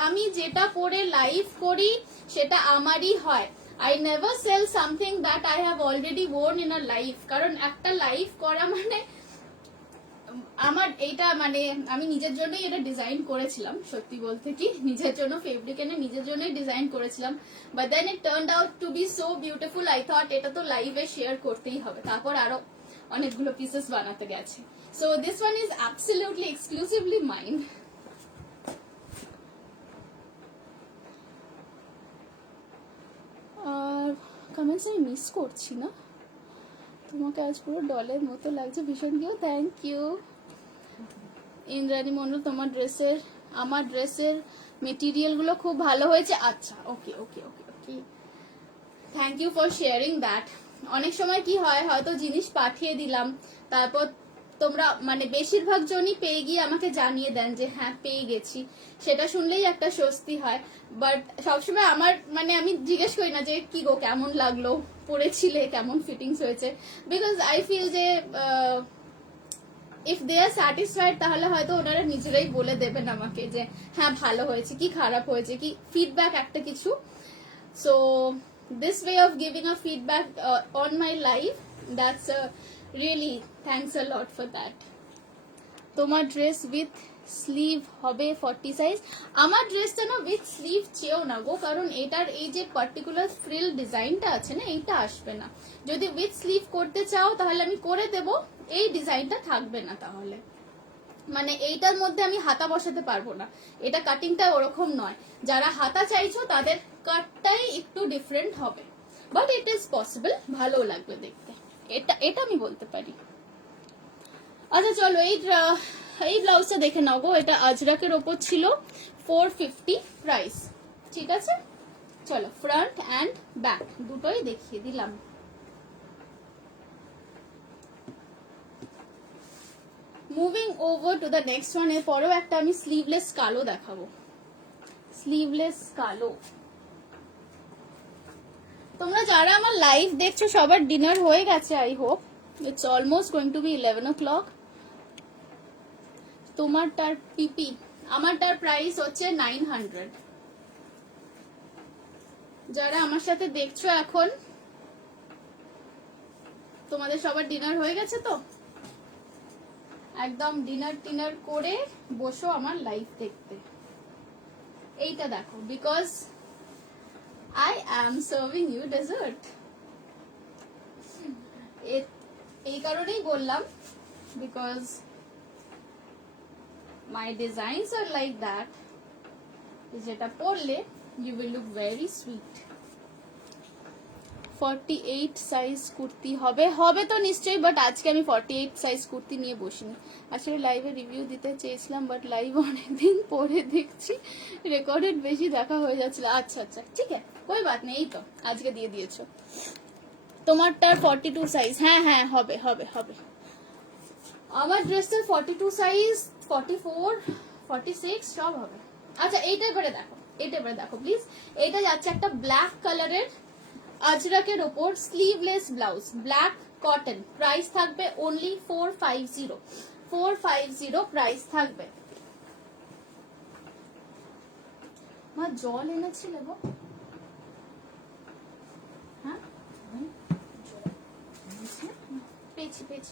আমি যেটা পরে লাইভ করি সেটা আমারই হয়। I never sell something that I have already worn in a live, কারণ একটা লাইভ করা মানে আমার এইটা মানে আমি নিজের জন্যই এটা ডিজাইন করেছিলাম, সত্যি বলতে কি নিজের জন্য ফেব্রিক এনে নিজের জন্যই ডিজাইন করেছিলাম, but then it turned out to be so beautiful, I thought এটা তো লাইভে শেয়ার করতেই হবে, তারপর আরো অনেকগুলো পিসেস বানাতে গেছে। So this one is absolutely exclusively mine. আর কমেন্টস আমি মিস করছি না, তোমাকে আজ পুরো ডলের মতো লাগছে, ভীষণ cute, thank you. Indrani Mondal, তোমার ড্রেসের আমার ড্রেসের মেটেরিয়াল গুলো খুব ভালো হয়েছে। আচ্ছা, okay, thank you for sharing that. অনেক সময় কি হয়, হয়তো জিনিস পাঠিয়ে দিলাম, তারপর তোমরা মানে বেশিরভাগ জনই পেয়ে গিয়ে আমাকে জানিয়ে দেন যে হ্যাঁ পেয়ে গেছি, সেটা শুনলেই একটা স্বস্তি হয়। বাট সবসময় আমার মানে আমি জিজ্ঞেস করি না যে কি গো কেমন লাগলো, পরেছিলে কেমন ফিটিংস হয়েছে, বিকজ আই ফিল যে ইফ দে আর স্যাটিসফাইড তাহলে হয়তো ওনারা নিজেরাই বলে দেবেন আমাকে যে হ্যাঁ ভালো হয়েছে কি খারাপ হয়েছে, কি ফিডব্যাক একটা কিছু। So this way of giving a feedback on my life, that's really thanks a lot for that. তোমার ড্রেস উইথ স্লিভ হবে 40 সাইজ? আমার ড্রেসটা না উইথ স্লিভ চেয়েও না গো, কারণ এটার এই যে পার্টিকুলার ফ্রিল ডিজাইনটা আছে না, এইটা আসবে না। যদি উইথ স্লিভ করতে চাও তাহলে আমি করে দেব, এই ডিজাইনটা থাকবে না, তাহলে মানে এইটার মধ্যে আমি হাতা বসাতে পারবো না, এটা কাটিংটা ওরকম নয়। যারা হাতা চাইছো তাদের কাটটাই একটু ডিফারেন্ট হবে, বাট ইট ইজ পসিবল, ভালো লাগবে দেখতে, এটা আমি বলতে পারি। আচ্ছা চলো এই ব্লাউজটা দেখে নাও গো, এটা আজরাকের ওপর ছিল, 450 প্রাইস, ঠিক আছে। চলো ফ্রন্ট অ্যান্ড ব্যাক দুটোই দেখিয়ে দিলাম। Moving over to the next one. এর পরেও একটা আমি স্লিভলেস কালো দেখাবো, স্লিভলেস কালো। তোমরা যারা আমার লাইভ দেখছো সবার ডিনার হয়ে গেছে, I hope. It's almost going to be 11 o'clock। তোমারটার পিপি, আমারটার প্রাইস হচ্ছে 900। যারা আমার সাথে দেখছো এখন, তোমাদের সবার ডিনার হয়ে গেছে তো? একদম ডিনার করে বসো আমার লাইভ দেখতে। এইটা দেখো, because I am serving you dessert. এই কারণেই বললাম, because my designs are like that, যেটা পরলে you will look very sweet. 48 size kurti হবে তো নিশ্চয়ই, বাট আজকে আমি 48 সাইজ কুর্তি নিয়ে বসিনি। আসলে লাইভে রিভিউ দিতে চেয়েছিলাম, বাট লাইভ অনেকদিন পরে দেখছি, রেকর্ডেড বেশি দেখা হয়ে যাচ্ছিল। আচ্ছা ঠিক আছে, কোই বাত নেই, এই তো আজকে দিয়ে দিয়েছো। তোমারটার 42 সাইজ, হ্যাঁ হবে। আমার ড্রেসের 42 সাইজ, 44, 46 সব হবে। আচ্ছা এইটা এবারে দেখো প্লিজ। এইটা যাচ্ছে একটা ব্ল্যাক কালারের আজরাকের ওপর sleeveless blouse, black cotton, price থাকবে অনলি 450 প্রাইস থাকবে। মা জল এনেছিলে গো? হ্যাঁ পেয়েছি।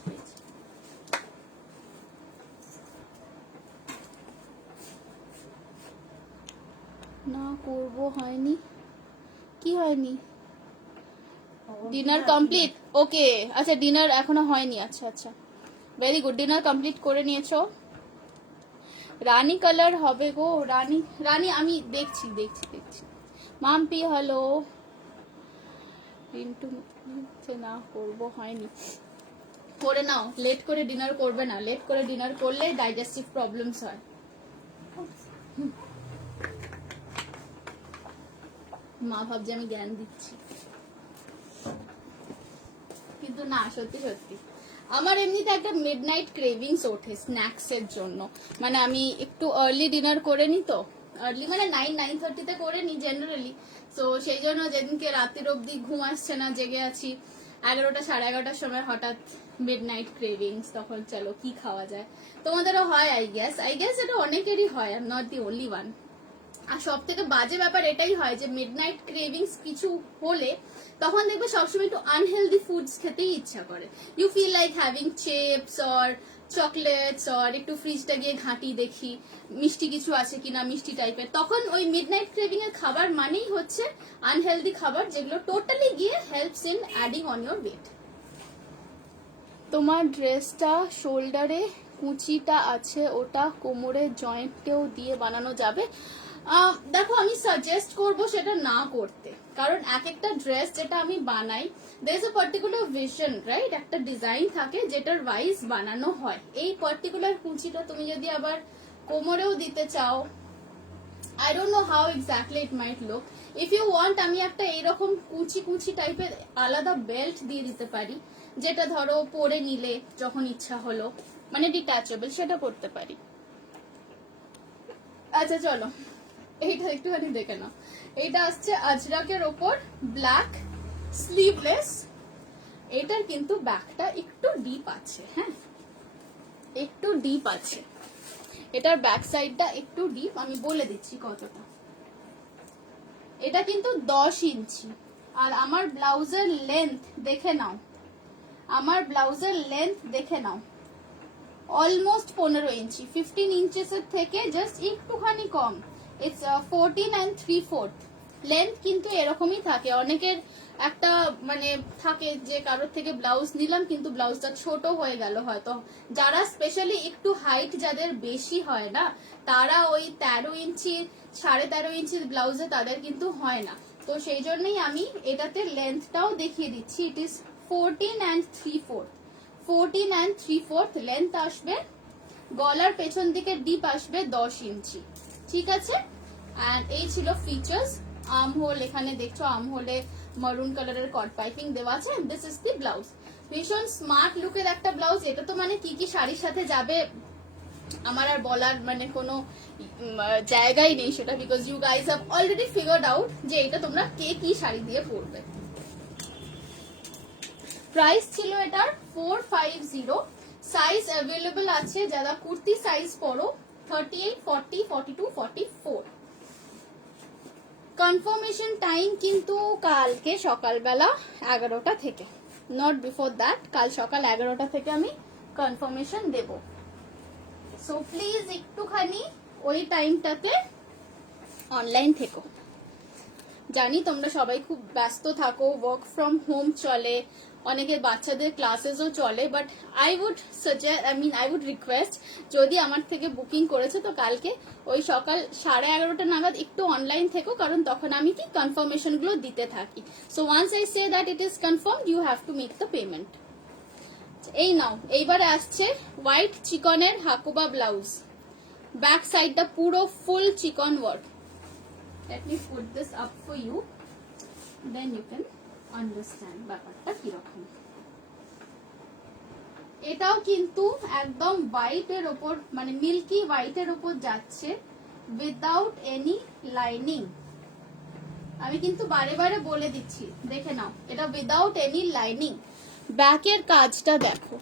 না করব হয়নি, কি হয়নি? ডিনার কমপ্লিট, ওকে। আচ্ছা ডিনার এখনো হয়নি, আচ্ছা আচ্ছা, ভেরি গুড। ডিনার কমপ্লিট করে নিয়েছো। রানী কালার হবে গো, রানী রানী আমি দেখছি দেখছি দেখছি। মাম্পি হ্যালো। রিন্টু না করব হয়নি, করে নাও। লেট করে ডিনার করবে না, লেট করে ডিনার করলে ডাইজেস্টিভ প্রবলেমস হয়। মা ভাবছে আমি জ্ঞান দিচ্ছি, কিন্তু না, সত্যি সত্যি আমার এমনিতে একটা মিডনাইট ক্রেভিংস ওঠে স্ন্যাক্স এর জন্য। মানে আমি একটু আর্লি ডিনার করে নি, তো আর্লি মানে 9-9:30 করে নি জেনারেলি। তো সেই জন্য যেদিনকে রাতের অবধি ঘুম আসছে না, জেগে আছি, 11টা 11:30টার সময় হঠাৎ মিডনাইট ক্রেভিংস, তখন চলো কি খাওয়া যায়। তোমাদেরও হয় আই গেস এটা অনেকেরই হয়, I am not the only one. আর সব থেকে বাজে ব্যাপার এটাই হয় যে মিডনাইট ক্রেভিংস কিছু হলে তখন দেখবে সবসময় একটু আনহেলদি ফুডস খেতেই ইচ্ছা করে। You feel like having chips or chocolates or একটু ফ্রিজটা গিয়ে ঘাঁটি দেখি মিষ্টি কিছু আছে কিনা, মিষ্টি টাইপের। তখন ওই মিডনাইট ক্রেভিং এর খাবার মানেই হচ্ছে আনহেলদি খাবার, যেগুলো টোটালি গিয়ে helps in adding on your weight. তোমার ড্রেসটা শোল্ডারে কুচিটা আছে, ওটা কোমরের জয়েন্টেও দিয়ে বানানো যাবে? দেখো আমি সাজেস্ট করব সেটা না করতে, কারণ এক একটা ড্রেস যেটা আমি বানাই there is a particular vision, right? একটা ডিজাইন থাকে যেটার ওয়াইজ বানানো হয়। এই পার্টিকুলার কুচিটা তুমি যদি আবার কোমরেও দিতে চাও, I don't know how exactly it might look. If you want, আমি একটা এইরকম কুচি কুচি টাইপের আলাদা বেল্ট দিয়ে দিতে পারি, যেটা ধরো পরে নিলে যখন ইচ্ছা হলো, মানে ডিট্যাচেবল, সেটা করতে পারি। আচ্ছা চলো এইটা একটুখানি দেখে নাও। এইটা আসছে আজরাকের ওপর, ব্ল্যাক স্লিভলেস। এটার কিন্তু ব্যাকটা একটু ডিপ আছে, হ্যাঁ একটু ডিপ আছে, এটার ব্যাক সাইডটা একটু ডিপ। আমি বলে দিচ্ছি কতটা, এটা কিন্তু 10 ইঞ্চি। আর আমার ব্লাউজের লেন্থ দেখে নাও, আমার ব্লাউজের লেন্থ দেখে নাও, অলমোস্ট 15 ইঞ্চি, 15 ইঞ্চেস এর থেকে জাস্ট একটুখানি কম। It's 14 3/4 length. কিন্তু এরকমই থাকে অনেকের, একটা মানে থাকে যে কারোর থেকে ব্লাউজ নিলাম কিন্তু ব্লাউজটা ছোট হয়ে গেল হয়তো। যারা স্পেশালি একটু হাইট যাদের বেশি হয় না, তারা ওই 13 ইঞ্চি 13.5 ইঞ্চির ব্লাউজে তাদের কিন্তু হয় না। তো সেই জন্যই আমি এটাতে লেন্থটাও দেখিয়ে দিচ্ছি। ইট ইজ 14 3/4, 14 3/4 লেন্থ আসবে। গলার পেছন দিকে ডিপ আসবে 10 ইঞ্চি, ঠিক আছে? এন্ড এই ছিল ফিচার্স। আর্ম হোল এখানে দেখছো, আর্ম হোলে মারুন কালারের কট পাইপিং দেওয়া আছে। This is the blouse. ভীষণ স্মার্ট লুকের একটা ব্লাউজ। এটা তো মানে কি কি শাড়ির সাথে যাবে আমার আর বলার মানে কোনো জায়গাই নেই সেটা, because you guys have already figured out যে এটা তোমরা কে কি শাড়ি দিয়ে পরবে। প্রাইস ছিল এটার 450। সাইজ অ্যাভেলেবল আছে, যারা কুর্তি সাইজ পরো 38, 40, 42, 44। কনফার্মেশন টাইম কিন্তু কালকে সকালবেলা 11টা থেকে, নট বিফোর দ্যাট। কাল সকাল 11টা থেকে আমি কনফার্মেশন দেব। সো প্লিজ একটুখানি ওই টাইমটাতে অনলাইন থেকো। জানি তোমরা সবাই খুব ব্যস্ত থাকো, ওয়ার্ক ফ্রম হোম চলে, অনেকের বাচ্চাদের ক্লাসেসও চলে, বাট আই উড রিকোয়েস্ট, যদি আমার থেকে বুকিং করেছে তো কালকে ওই সকাল 11:30 নাগাদ একটু অনলাইন থেকো, কারণ তখন আমি কি কনফার্মেশন গুলো দিতে থাকি। So once I say that it is confirm, you have to make the payment. এই নাও, এইবারে আসছে হোয়াইট চিকনের হাকুবা ব্লাউজ। ব্যাক সাইডটা পুরো full chikan work. Let me put this up for you, then you can understand ব্যাপারটা কিরকম। এটাও কিন্তু একদম হোয়াইটের ওপর, মানে মিল্কি হোয়াইটের ওপর যাচ্ছে, উইদাউট এনি লাইনিং। আমি কিন্তু বারে বারে বলে দিচ্ছি, দেখে নাও, এটা উইদাউট এনি লাইনিং। ব্যাকের কাজটা দেখো,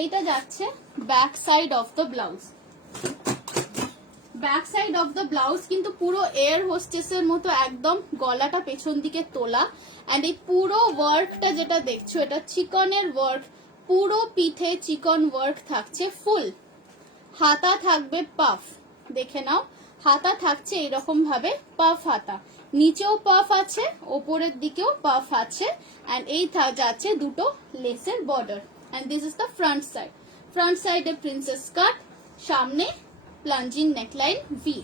এইটা যাচ্ছে back side of the blouse. Back side of the blouse কিন্তু পুরো এয়ার হোস্টেসের মতো একদম গলাটা পেছন দিকে তোলা। অ্যান্ড এই পুরো ওয়ার্কটা যেটা দেখছো, এটা চিকনের ওয়ার্ক, পুরো পিঠে চিকন ওয়ার্ক থাকছে ফুল। হাতা থাকবে পাফ, দেখে নাও, হাতা থাকছে এরকম ভাবে পাফ হাতা, নিচেও পাফ আছে, ওপরের দিকেও পাফ আছে, অ্যান্ড এই যাচ্ছে দুটো লেসের border, and this is the front side. Front সাইডে প্রিন্সেস কাট, সামনে প্লাঞ্জিং নেকলাইন ভি।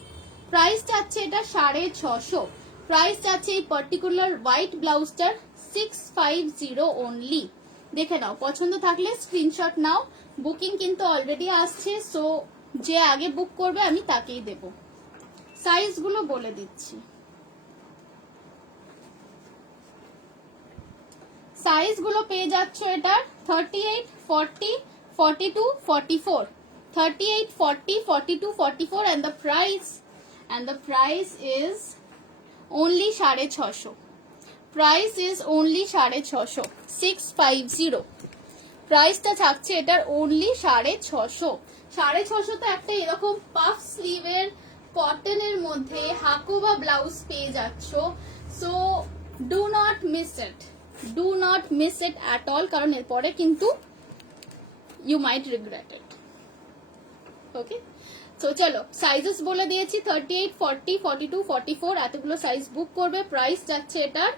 প্রাইস যাচ্ছে এটা 650। প্রাইস যাচ্ছে এই পার্টিকুলার হোয়াইট ব্লাউজটার 650 অনলি। দেখে নাও, পছন্দ থাকলে স্ক্রিনশট নাও। বুকিং কিন্তু অলরেডি আসছে, সো যে আগে বুক করবে আমি তাকেই দেব। সাইজগুলো বলে দিচ্ছি। সাইজগুলো পেয়ে যাচ্ছ এটার 38, 40, 42, 44, 38, 40, 42, 44, and the price is only 650. Price is only 650, 650. প্রাইসটা থাকছে এটার only 650। 650 তো একটা এরকম পাফ স্লিভের কটনের মধ্যে হাকোবা ব্লাউজ পেয়ে যাচ্ছ। So do not miss it, do not miss it at all, কারণ এরপরে কিন্তু ইউ মাইট রিগ্রেট ইট। ওকে, তো চলো সাইজেস বলে দিয়েছি, 38, 40, 42, 44 এতগুলো সাইজ বুক করবে। প্রাইস যাচ্ছে এটার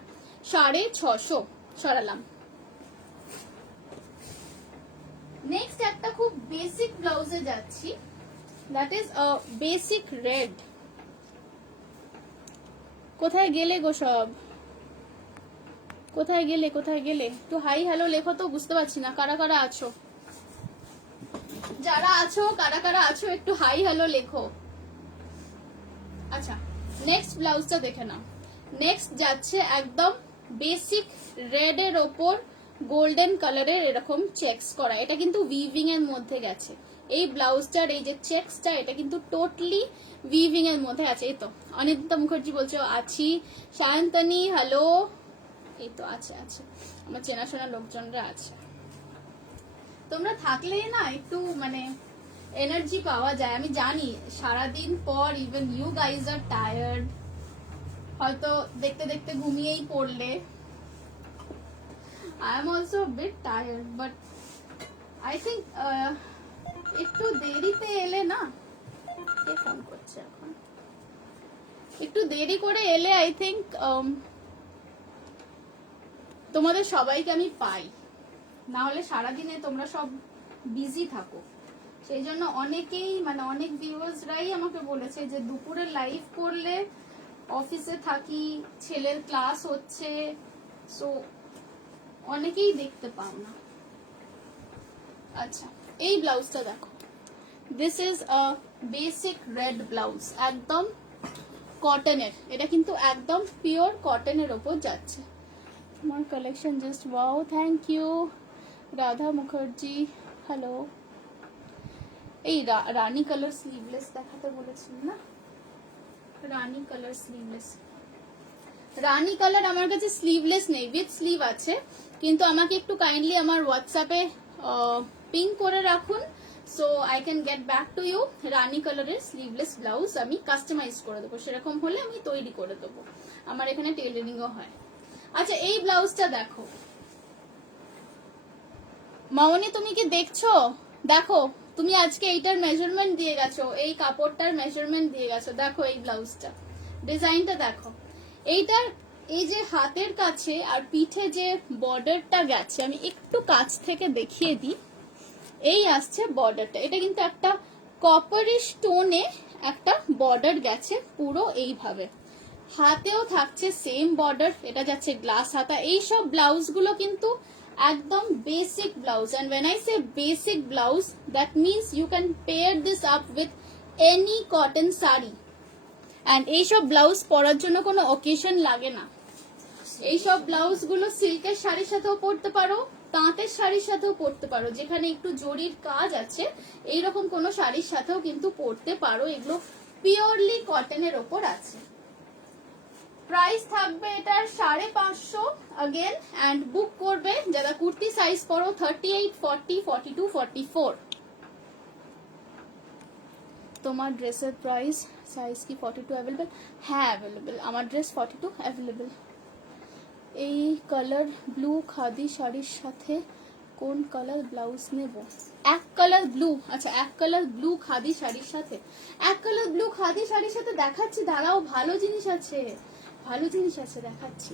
650। সরালাম। নেক্সট একটা খুব বেসিক ব্লাউজে যাচ্ছি, that is a basic red. কোথায় গেলে গো সব, কোথায় গেলে কোথায় গেলে? একটু হাই হ্যালো লেখো তো, বুঝতে পারছি না কারা কারা আছো। যারা আছো কারা কারা আছো একটু হাই হ্যালো লেখো। আচ্ছা, নেক্সট ব্লাউজটা দেখে নাও। নেক্সট যাচ্ছে একদম বেসিক রেড এর ওপর গোল্ডেন কালারের এরকম চেকস করা, এটা কিন্তু উইভিং এর মধ্যে গেছে। এই ব্লাউজটার এই যে চেকসটা, এটা কিন্তু টোটালি উইভিং এর মধ্যে আছে। এই তো অনিন্দিতা মুখার্জি বলছো আছি, সায়ন্তনী হ্যালো, এই তো আছে আছে, আমার চেনাশোনা লোকজনরা আছে। তোমরা থাকলেই না একটু মানে এনার্জি পাওয়া যায়। আমি জানি সারাদিন পর even you guys are tired, হয়তো দেখতে দেখতে ঘুমিয়েই পড়লে। I am also a bit tired, but I think একটু দেরিতে এলে না, কে ফোন করছে এখন, একটু দেরি করে এলে আই থিঙ্ক তোমাদের সবাইকে আমি পাই, না হলে সারাদিনে তোমরা সব বিজি থাকো। সেই জন্য অনেকেই মানে অনেক ভিউয়ার্সরাই আমাকে বলেছে যে দুপুরে লাইভ করলে অফিসে থাকি, ছেলের ক্লাস হচ্ছে, সো অনেকেই দেখতে পাও না। আচ্ছা, এই ব্লাউজটা দেখো, this is a basic red blouse, একদম কটনের, এটা কিন্তু একদম পিওর কটনের ওপর যাচ্ছে। তোমার collection just wow, thank you Radha Mukherjee, hello. এই রানী কালার স্লিভলেস দেখাতে বলেছিলাম না, rani colour sleeveless. Rani colour আমার কাছে স্লিভলেস নেই, উইথ স্লিভ আছে, কিন্তু আমাকে একটু কাইন্ডলি আমার হোয়াটসঅ্যাপে পিং করে রাখুন, so I can get back to you. রানী কালারের স্লিভলেস ব্লাউজ আমি কাস্টমাইজ করে দেবো, সেরকম হলে আমি তৈরি করে দেবো, আমার এখানে টেইলারিংও হয়। আচ্ছা, এই ব্লাউজটা দেখো মামনি, তুমি কি দেখছো? দেখো, তুমি আজকে এইটার মেজারমেন্ট দিয়ে গেছো, এই কাপড়টার মেজারমেন্ট দিয়ে গেছো, দেখো এই ব্লাউজটা, ডিজাইনটা দেখো। এইটার এই যে হাতের কাছে আর পিঠে যে বর্ডারটা গেছে, আমি একটু কাছ থেকে দেখিয়ে দিই। এই আসছে বর্ডারটা, এটা কিন্তু একটা কপারিশ টোনে একটা বর্ডার গেছে পুরো এইভাবে। হাতেও থাকছে সেম বর্ডার, এটা যাচ্ছে গ্লাস হাতা। এই সব ব্লাউজগুলো কিন্তু একদম basic blouse, and when I say basic blouse, that means you can pair this up with any cotton saree, and এইসব ব্লাউজ পরার জন্য কোনো অকেশন লাগে না। এইসব ব্লাউজ গুলো সিল্কের শাড়ির সাথেও পরতে পারো, তাঁতের শাড়ির সাথেও পরতে পারো, যেখানে একটু জরির কাজ আছে এইরকম কোনো শাড়ির সাথেও কিন্তু পরতে পারো। এগুলো পিওরলি কটনের ওপর আছে। প্রাইস থাকবে এটার 550 अगेन, এন্ড বুক করবে যারা কুর্তি সাইজ পরো 38, 40, 42, 44। তোমার ড্রেসের প্রাইস সাইজ কি 42 অ্যাভেলেবল? হ্যাঁ অ্যাভেলেবল, আমার ড্রেস 42 অ্যাভেলেবল। এই কালার ব্লু খাদি শাড়ির সাথে কোন কালার ব্লাউজ নেব? এক কালার ব্লু। আচ্ছা, এক কালার ব্লু খাদি শাড়ির সাথে, এক কালার ব্লু খাদি শাড়ির সাথে দেখাচ্ছি, দাঁড়াও, ভালো জিনিস আছে, ভালো জিনিস আছে, দেখাচ্ছি।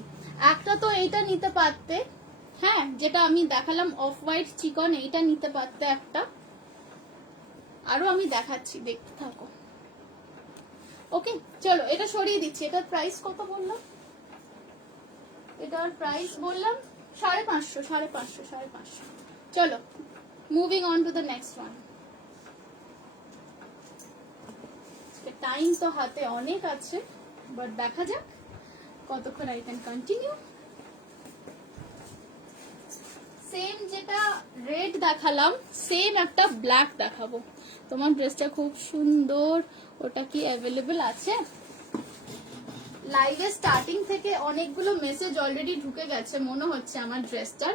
একটা তো এইটা নিতে পারতে, হ্যাঁ, যেটা আমি দেখালাম অফ হোয়াইট চিকন, এইটা নিতে পারতে একটা। আরো আমি দেখাচ্ছি, দেখতে থাকো। ওকে, চলো এটা সরিয়ে দিচ্ছি। এটার প্রাইস কত বললাম? এটার প্রাইস বললাম 550, 550, 550। চলো, moving on two the next one. Time তো হাতে অনেক আছে, বাট দেখা যাক কতক্ষণ আই ক্যান কন্টিনিউ। সেম যেটা রেড দেখালাম, সেম একটা ব্ল্যাক দেখাবো। তোমার ড্রেসটা খুব সুন্দর, ওটা কি অ্যাভেলেবল আছে? লাইভে স্টার্টিং থেকে অনেকগুলো মেসেজ অলরেডি ঢুকে গেছে মনে হচ্ছে আমার ড্রেসটার,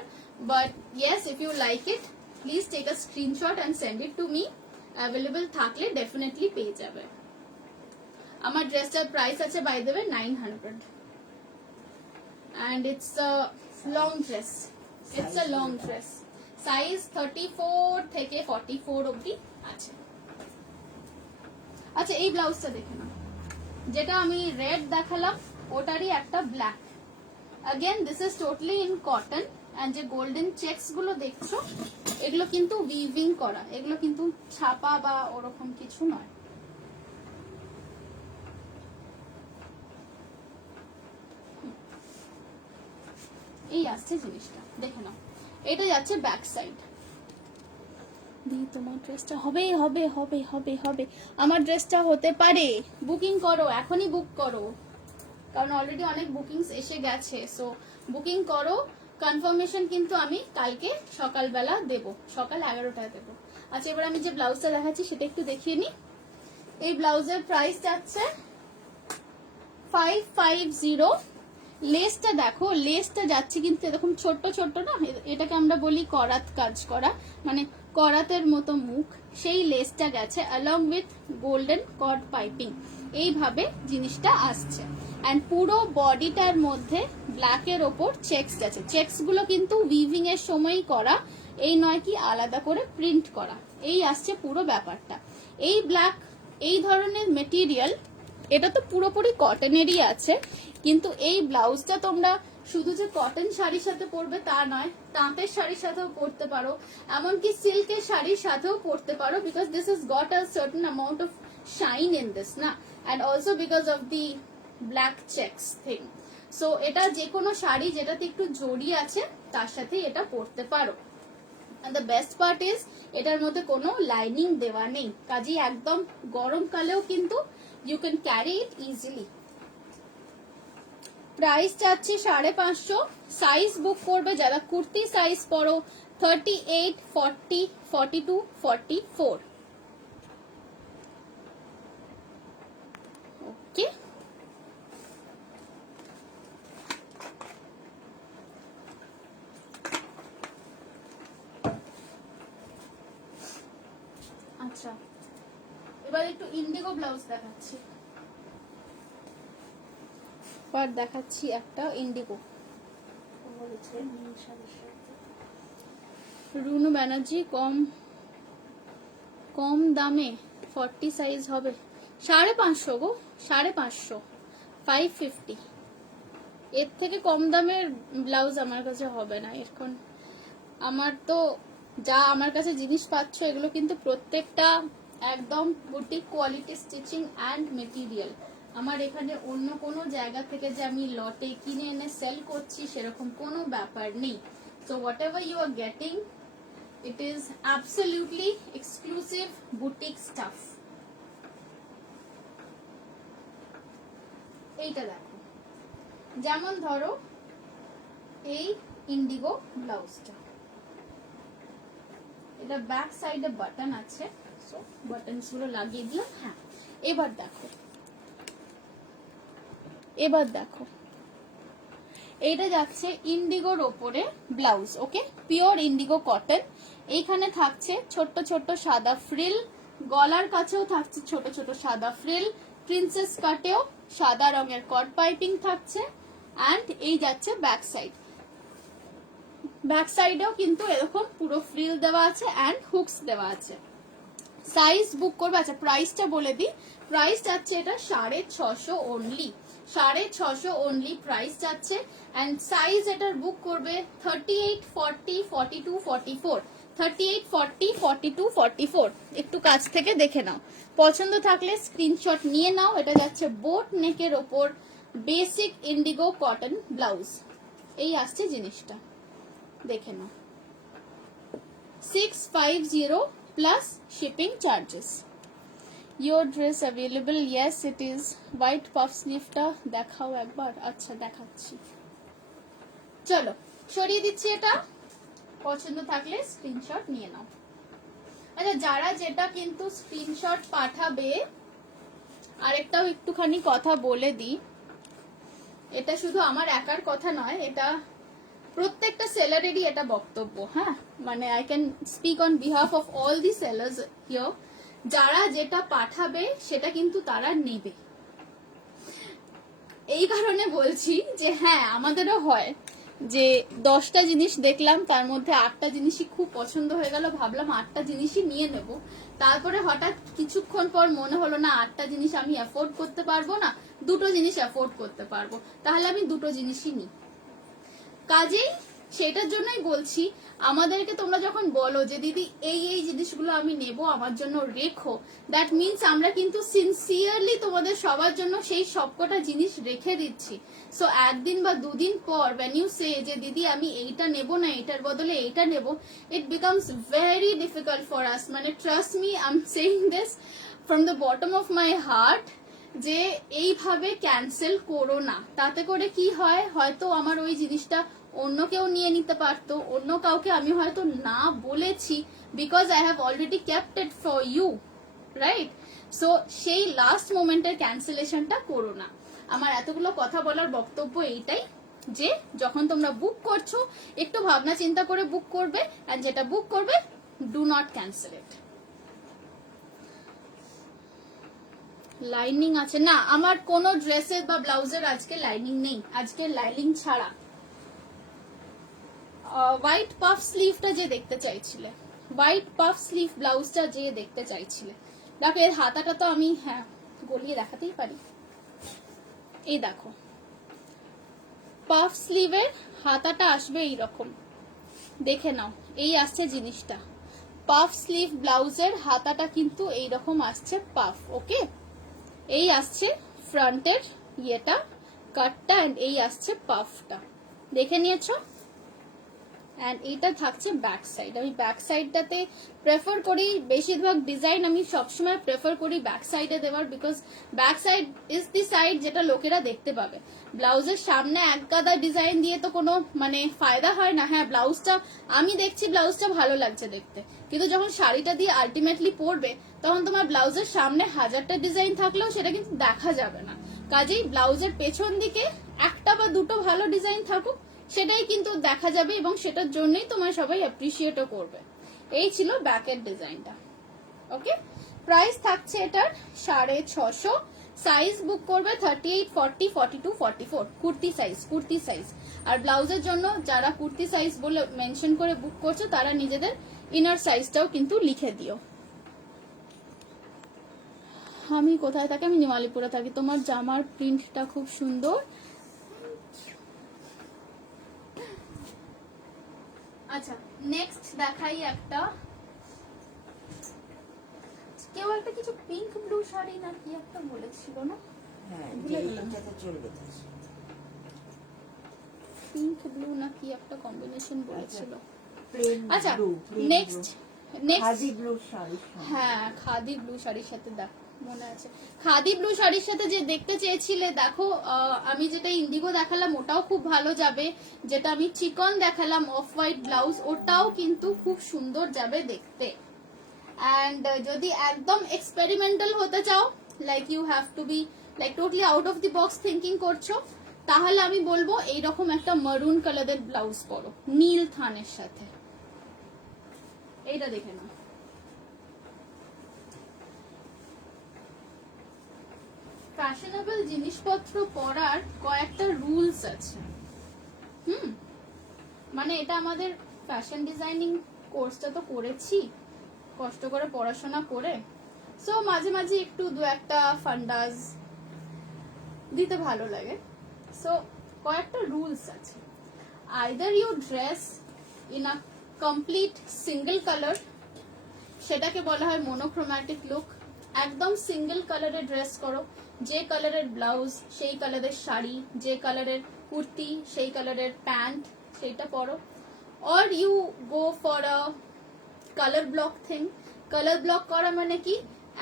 but yes, if you like it please take a screenshot and send it to me. Available থাকলে ডেফিনেটলি পেয়ে যাবে। আমার ড্রেসটার প্রাইস আছে বাই দেবে 900, and it's a long dress. It's a long dress. Size 34 থেকে 44 অবধি আছে। আচ্ছা, এই ব্লাউজটা দেখে নাও, যেটা আমি রেড দেখালাম ওটারই একটা black. Again this is totally in cotton, and যে গোল্ডেন চেকস গুলো দেখছো এগুলো কিন্তু উইভিং করা, এগুলো কিন্তু ছাপা বা ওরকম কিছু নয়। এই আসছে জিনিসটা, দেখে নাও। এটা যাচ্ছে ব্যাক সাইড। তোমার ড্রেসটা হবে হবে হবে হবে হবে, আমার ড্রেসটা হতে পারে। বুকিং করো, এখনই বুক করো, কারণ অলরেডি অনেক বুকিংস এসে গেছে। সো বুকিং করো, কনফার্মেশন কিন্তু আমি কালকে সকালবেলা দেব, সকাল 11টায় দেব। আচ্ছা, এবার আমি যে ব্লাউজটা দেখাচ্ছি সেটা একটু দেখিয়ে নি। এই ব্লাউজের প্রাইস যাচ্ছে 550। লেসটা দেখো, লেসটা যাচ্ছে কিন্তু এরকম ছোট্ট ছোট্ট না, এটাকে আমরা বলি করাত কাজ করা, মানে করাতের মতো মুখ, সেই লেসটা গেছে along with golden cord piping. এইভাবে জিনিসটা আসছে, এন্ড পুরো বডিটার মধ্যে ব্ল্যাকের ওপর চেকস গেছে। চেকস গুলো কিন্তু উইভিং এর সময়ই করা, এই নয় কি আলাদা করে প্রিন্ট করা। এই আসছে পুরো ব্যাপারটা। এই ব্ল্যাক, এই ধরনের মেটেরিয়াল, এটা তো পুরোপুরি কটনেরই আছে, কিন্তু এই ব্লাউজটা তোমরা শুধু যে কটন শাড়ির সাথে পরবে তা নয়, তাঁতের শাড়ির সাথেও পরতে পারো, এমনকি সিল্কের শাড়ির সাথেও পরতে পারো, because this is got a certain amount of shine in this না, and also because of the black checks thing. So এটা যে কোনো শাড়ি যেটাতে একটু জড়ি আছে তার সাথে এটা পরতে পারো। and the best part is এটার মধ্যে কোনো লাইনিং দেওয়া নেই, কাজেই একদম গরমকালেও কিন্তু you can carry it easily. Price চাচ্ছি 550। সাইজ বুক করবে যারা কুর্তি সাইজ পরো 38, 40, 42, 44। ওকে, আচ্ছা, এবার একটু ইন্ডিগো ব্লাউজ দেখাচ্ছি। এবার দেখাচ্ছি একটা ইন্ডিগো। রুনু ব্যানার্জি, কম দামে 40 সাইজ হবে 550 গো, 550, 550। এর থেকে কম দামের ব্লাউজ আমার কাছে হবে না এখন। আমার তো যা আমার কাছে জিনিস পাচ্ছ এগুলো কিন্তু প্রত্যেকটা একদম boutique quality stitching and material. আমার এখানে অন্য কোনো জায়গা থেকে যে আমি লটে কিনে এনে সেল করছি সেরকম কোনো ব্যাপার নেই। So whatever you are getting, it is absolutely exclusive boutique stuff. এইটা দেখো, যেমন ধরো এই ইন্ডিগো ব্লাউজটা, এটা ব্যাক সাইডে বাটন আছে, সো বাটনস গুলো লাগিয়ে দিলাম। হ্যাঁ, এবার দেখো, এবার দেখো, এইটা যাচ্ছে ইন্ডিগোর ওপরে ব্লাউজ। ওকে, পিওর ইন্ডিগো কটন। এইখানে থাকছে ছোট্ট ছোট্ট সাদা ফ্রিল, গলার কাছেও থাকছে ছোট ছোট সাদা ফ্রিল, প্রিন্সেস কাটেও সাদা রঙের কট পাইপিং থাকছে, অ্যান্ড এই যাচ্ছে ব্যাক সাইড। ব্যাক সাইডেও কিন্তু এরকম পুরো ফ্রিল দেওয়া আছে অ্যান্ড হুকস দেওয়া আছে। সাইজ বুক করবে, আচ্ছা প্রাইসটা বলে দিই, প্রাইস যাচ্ছে এটা 650 অনলি, 650 অনলি প্রাইস যাচ্ছে। অ্যান্ড সাইজ এটার বুক করবে 38, 40, 42, 44, 38, 40, 42, 44। একটু কাছ থেকে দেখে নাও, পছন্দ থাকলে স্ক্রিনশট নিয়ে নাও। এটা যাচ্ছে বোট নেকের ওপর বেসিক ইন্ডিগো কটন ব্লাউজ, এই আসছে জিনিসটা, দেখে নাও। 650 plus shipping charges. Your dress available? Yes it is. White puff sleeve টা দেখাও একবার। আচ্ছা দেখাচ্ছি, চলো সরিয়ে দিচ্ছি এটা, পছন্দ থাকলে স্ক্রিনশট নিয়ে নাও। আচ্ছা যারা যেটা কিন্তু স্ক্রিনশট পাঠাবে, আরেকটাও একটুখানি কথা বলে দিই, এটা শুধু আমার একার কথা নয়, এটা প্রত্যেকটা সেলারেরই এটা বক্তব্য, হ্যাঁ মানে I can speak on behalf of all the sellers here, যারা যেটা পাঠাবে সেটা কিন্তু তারা নেবে। এই কারণে বলছি যে হ্যাঁ আমাদেরও হয় যে 10টা জিনিস দেখলাম, তার মধ্যে 8টা জিনিসই খুব পছন্দ হয়ে গেল, ভাবলাম 8টা জিনিসই নিয়ে নেব, তারপরে হঠাৎ কিছুক্ষণ পর মনে হলো না 8টা জিনিস আমি অ্যাফোর্ড করতে পারবো না, 2টো জিনিস অ্যাফোর্ড করতে পারবো, তাহলে আমি 2টো জিনিসই নিই। কাজেই সেটার জন্যই বলছি, আমাদেরকে তোমরা যখন বলো যে দিদি এই এই জিনিসগুলো আমি নেব আমার জন্য রেখো, দ্যাট মিনস আমরা কিন্তু সিনসিয়ারলি তোমাদের সবার জন্য সেই সবকটা জিনিস রেখে দিচ্ছি। সো একদিন বা দুদিন পর when you say যে দিদি আমি এইটা নেব না, এটার বদলে এইটা নেব, it becomes very difficult for us, মানে trust me I'm saying this from the bottom of my heart, যে এইভাবে ক্যান্সেল করো না। তাতে করে কি হয়, হয়তো আমার ওই জিনিসটা অন্য কেউ নিয়ে নিতে পারতো, অন্য কাউকে আমি হয়তো না বলেছি, because I have already kept it for you, right? So সেই লাস্ট মোমেন্টের ক্যান্সেলেশনটা করো না। আমার এতগুলো কথা বলার বক্তব্য এইটাই যে যখন তোমরা বুক করছো একটু ভাবনা চিন্তা করে বুক করবে, এন্ড যেটা বুক করবে do not cancel it. Lining আছে না, আমার কোনো ড্রেসের বা ব্লাউজের আজকে লাইনিং নেই, আজকে লাইনিং ছাড়া। হোয়াইট পাফ স্লিভটা যে দেখতে চাইছিলে, হোয়াইট পাফ স্লিভ ব্লাউজটা যে দেখতে চাইছিলে, দেখো এর হাতাটা তো আমি হ্যাঁ গলিয়ে দেখাতেই পারি, এই দেখো পাফ স্লিভের হাতাটা আসবে এইরকম, দেখে নাও, এই আসছে জিনিসটা। পাফ স্লিভ ব্লাউজের হাতাটা কিন্তু এইরকম আসছে পাফ, ওকে? এই আসছে ফ্রন্টের ইয়েটা কাটটা, এন্ড এই আসছে পাফটা, দেখে নিয়েছো? অ্যান্ড এইটা থাকছে ব্যাক সাইড। আমি ব্যাক সাইডটাতে প্রেফার করি, বেশিরভাগ ডিজাইন আমি সবসময় প্রেফার করি ব্যাক সাইডে দেওয়ার, because back side is the side যেটা লোকেরা দেখতে পাবে। ব্লাউজের সামনে এক গাদা ডিজাইন দিয়ে তো কোনো মানে ফায়দা হয় না। হ্যাঁ ব্লাউজটা আমি দেখছি ব্লাউজটা ভালো লাগছে দেখতে, কিন্তু যখন শাড়িটা দিয়ে আলটিমেটলি পরবে তখন তোমার ব্লাউজের সামনে 1000টা ডিজাইন থাকলেও সেটা কিন্তু দেখা যাবে না। কাজেই ব্লাউজের পেছন দিকে একটা বা দুটো ভালো ডিজাইন থাকুক, সেটাই কিন্তু দেখা যাবে এবং সেটার জন্যই তোমার সবাই অ্যাপ্রিসিয়েটও করবে। এই ছিল ব্যাকের ডিজাইনটা, ওকে? প্রাইস থাকছে এটার 650, সাইজ বুক করবে 38, 40, 42, 44, কুর্তি সাইজ, কুর্তি সাইজ। আর ব্লাউজের জন্য যারা কুর্তি সাইজ বলে মেনশন করে বুক করছো তারা নিজেদের ইনার সাইজটাও কিন্তু লিখে দিও। আমি কোথায় থাকি? আমি নিমালিপুরে থাকি। তোমার জামার প্রিন্টটা খুব সুন্দর। আচ্ছা নেক্সট দেখাই একটা, কেউ একটা কিছু পিঙ্ক ব্লু শাড়ি না কি একটা বলেছিল না? হ্যাঁ এইটাতে চলবে, পিঙ্ক ব্লু না কি একটা কম্বিনেশন বলেছিল। প্লেন আচ্ছা blue, next khadi blue sari, হ্যাঁ খাদি ব্লু শাড়ির সাথে দেখ মনে আছে, খাদি ব্লু শাড়ির সাথে যে দেখতে চেয়েছিলে দেখো, আমি যেটা ইন্ডিগো দেখালাম ওটাও খুব ভালো যাবে, যেটা আমি চিকন দেখালাম অফ হোয়াইট ব্লাউজ ওটাও কিন্তু খুব সুন্দর যাবে দেখতে। অ্যান্ড যদি একদম এক্সপেরিমেন্টাল হতে চাও, like you have to be like totally out of the box thinking করছো, তাহলে আমি বলবো এইরকম একটা মারুন কালারের ব্লাউজ পরো নীল থানের সাথে, এইটা দেখে নাও। ফ্যাশনেবল জিনিসপত্র পরার কয়েকটা রুলস আছে, মানে এটা আমাদের ফ্যাশন ডিজাইনিং কোর্সটা তো করেছি কষ্ট করে পড়াশোনা করে, সো মাঝে মাঝে একটু দু একটা ফান্ডাজ দিতে ভালো লাগে। সো কয়েকটা রুলস আছে, either you dress in a complete single colour, সেটাকে বলা হয় মোনোক্রোম্যাটিক লুক। একদম সিঙ্গেল কালারের ড্রেস করো, যে কালারের ব্লাউজ সেই কালারের শাড়ি, যে কালারের কুর্তি সেই কালারের প্যান্ট সেইটা পরো। Or you go for a colour block thing. Colour block করা মানে কি,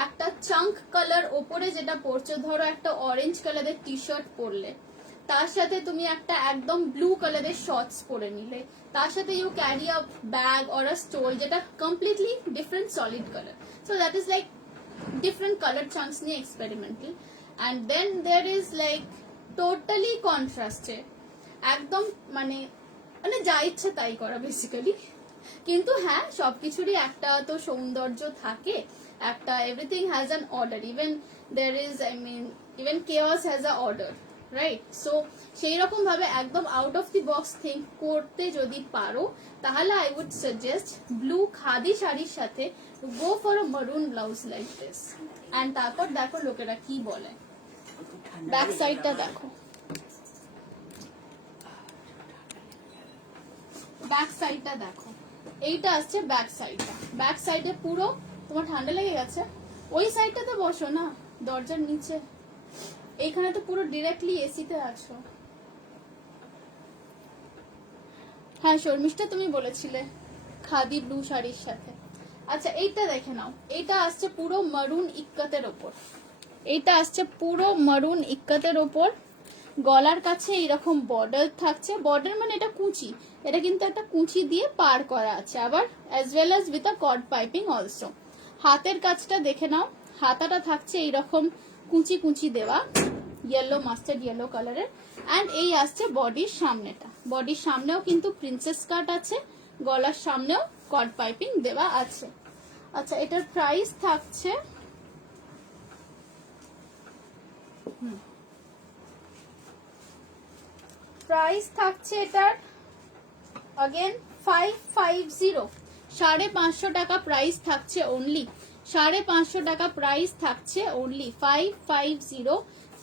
একটা চাঙ্ক কালার ওপরে যেটা পরছো, ধরো একটা অরেঞ্জ কালারের টি শার্ট পরলে, তার সাথে তুমি একটা একদম ব্লু কালারের শর্টস পরে নিলে, তার সাথে you carry a bag or a stole যেটা completely different solid colour. So that is like different color chunks নিয়ে experimental, and then there is like totally contrasted, একদম মানে মানে যা ইচ্ছে তাই করা বেসিক্যালি। কিন্তু হ্যাঁ সবকিছুরই একটা তো সৌন্দর্য থাকে, একটা everything has an order, even there is I mean even chaos has a order, right? So সেই রকম ভাবে একদম out of the box think করতে যদি পারো, তাহলে I would suggest blue khadi শাড়ির সাথে গো ফর আ মারুন ব্লাউজ লাইক দিস। অ্যান্ড তারপর দেখো লোকেরা কি বলে। ব্যাক সাইডটা দেখো, ব্যাক সাইডটা দেখো, এইটা আসছে ব্যাক সাইডটা। ব্যাক সাইডে পুরো তোমার ঠান্ডা লেগে গেছে, ওই সাইডটাতে বসো না, দরজার নিচে। এইখানে তো পুরো ডিরেক্টলি এসিতে আছো। হ্যাঁ শর্মিষ্ঠা তুমি বলেছিলে খাদি ব্লু শাড়ির সাথে। আচ্ছা এইটা দেখে নাও, এইটা আসছে পুরো মারুন ইক্কাতের ওপর, এইটা আসছে পুরো মারুন ইক্কাতের ওপর। গলার কাছে এইরকম বর্ডার থাকছে, বর্ডার মানে এটা কুচি, এটা কিন্তু একটা কুচি দিয়ে পার করা আছে, আবার as well as with a cord piping also. হাতের কাজটা দেখে নাও, হাতাটা থাকছে এইরকম কুচি কুচি দেওয়া, ইয়েলো মাস্টার্ড ইয়েলো কালারের। অ্যান্ড এই আসছে বডির সামনেটা, বডির সামনেও কিন্তু প্রিন্সেস কাট আছে, গলার সামনেও কর্ড পাইপিং দেওয়া আছে। আচ্ছা এটার প্রাইস থাকছে এটার अगेन 550, 550 টাকা প্রাইস থাকছে অনলি, 550 টাকা প্রাইস থাকছে অনলি 550।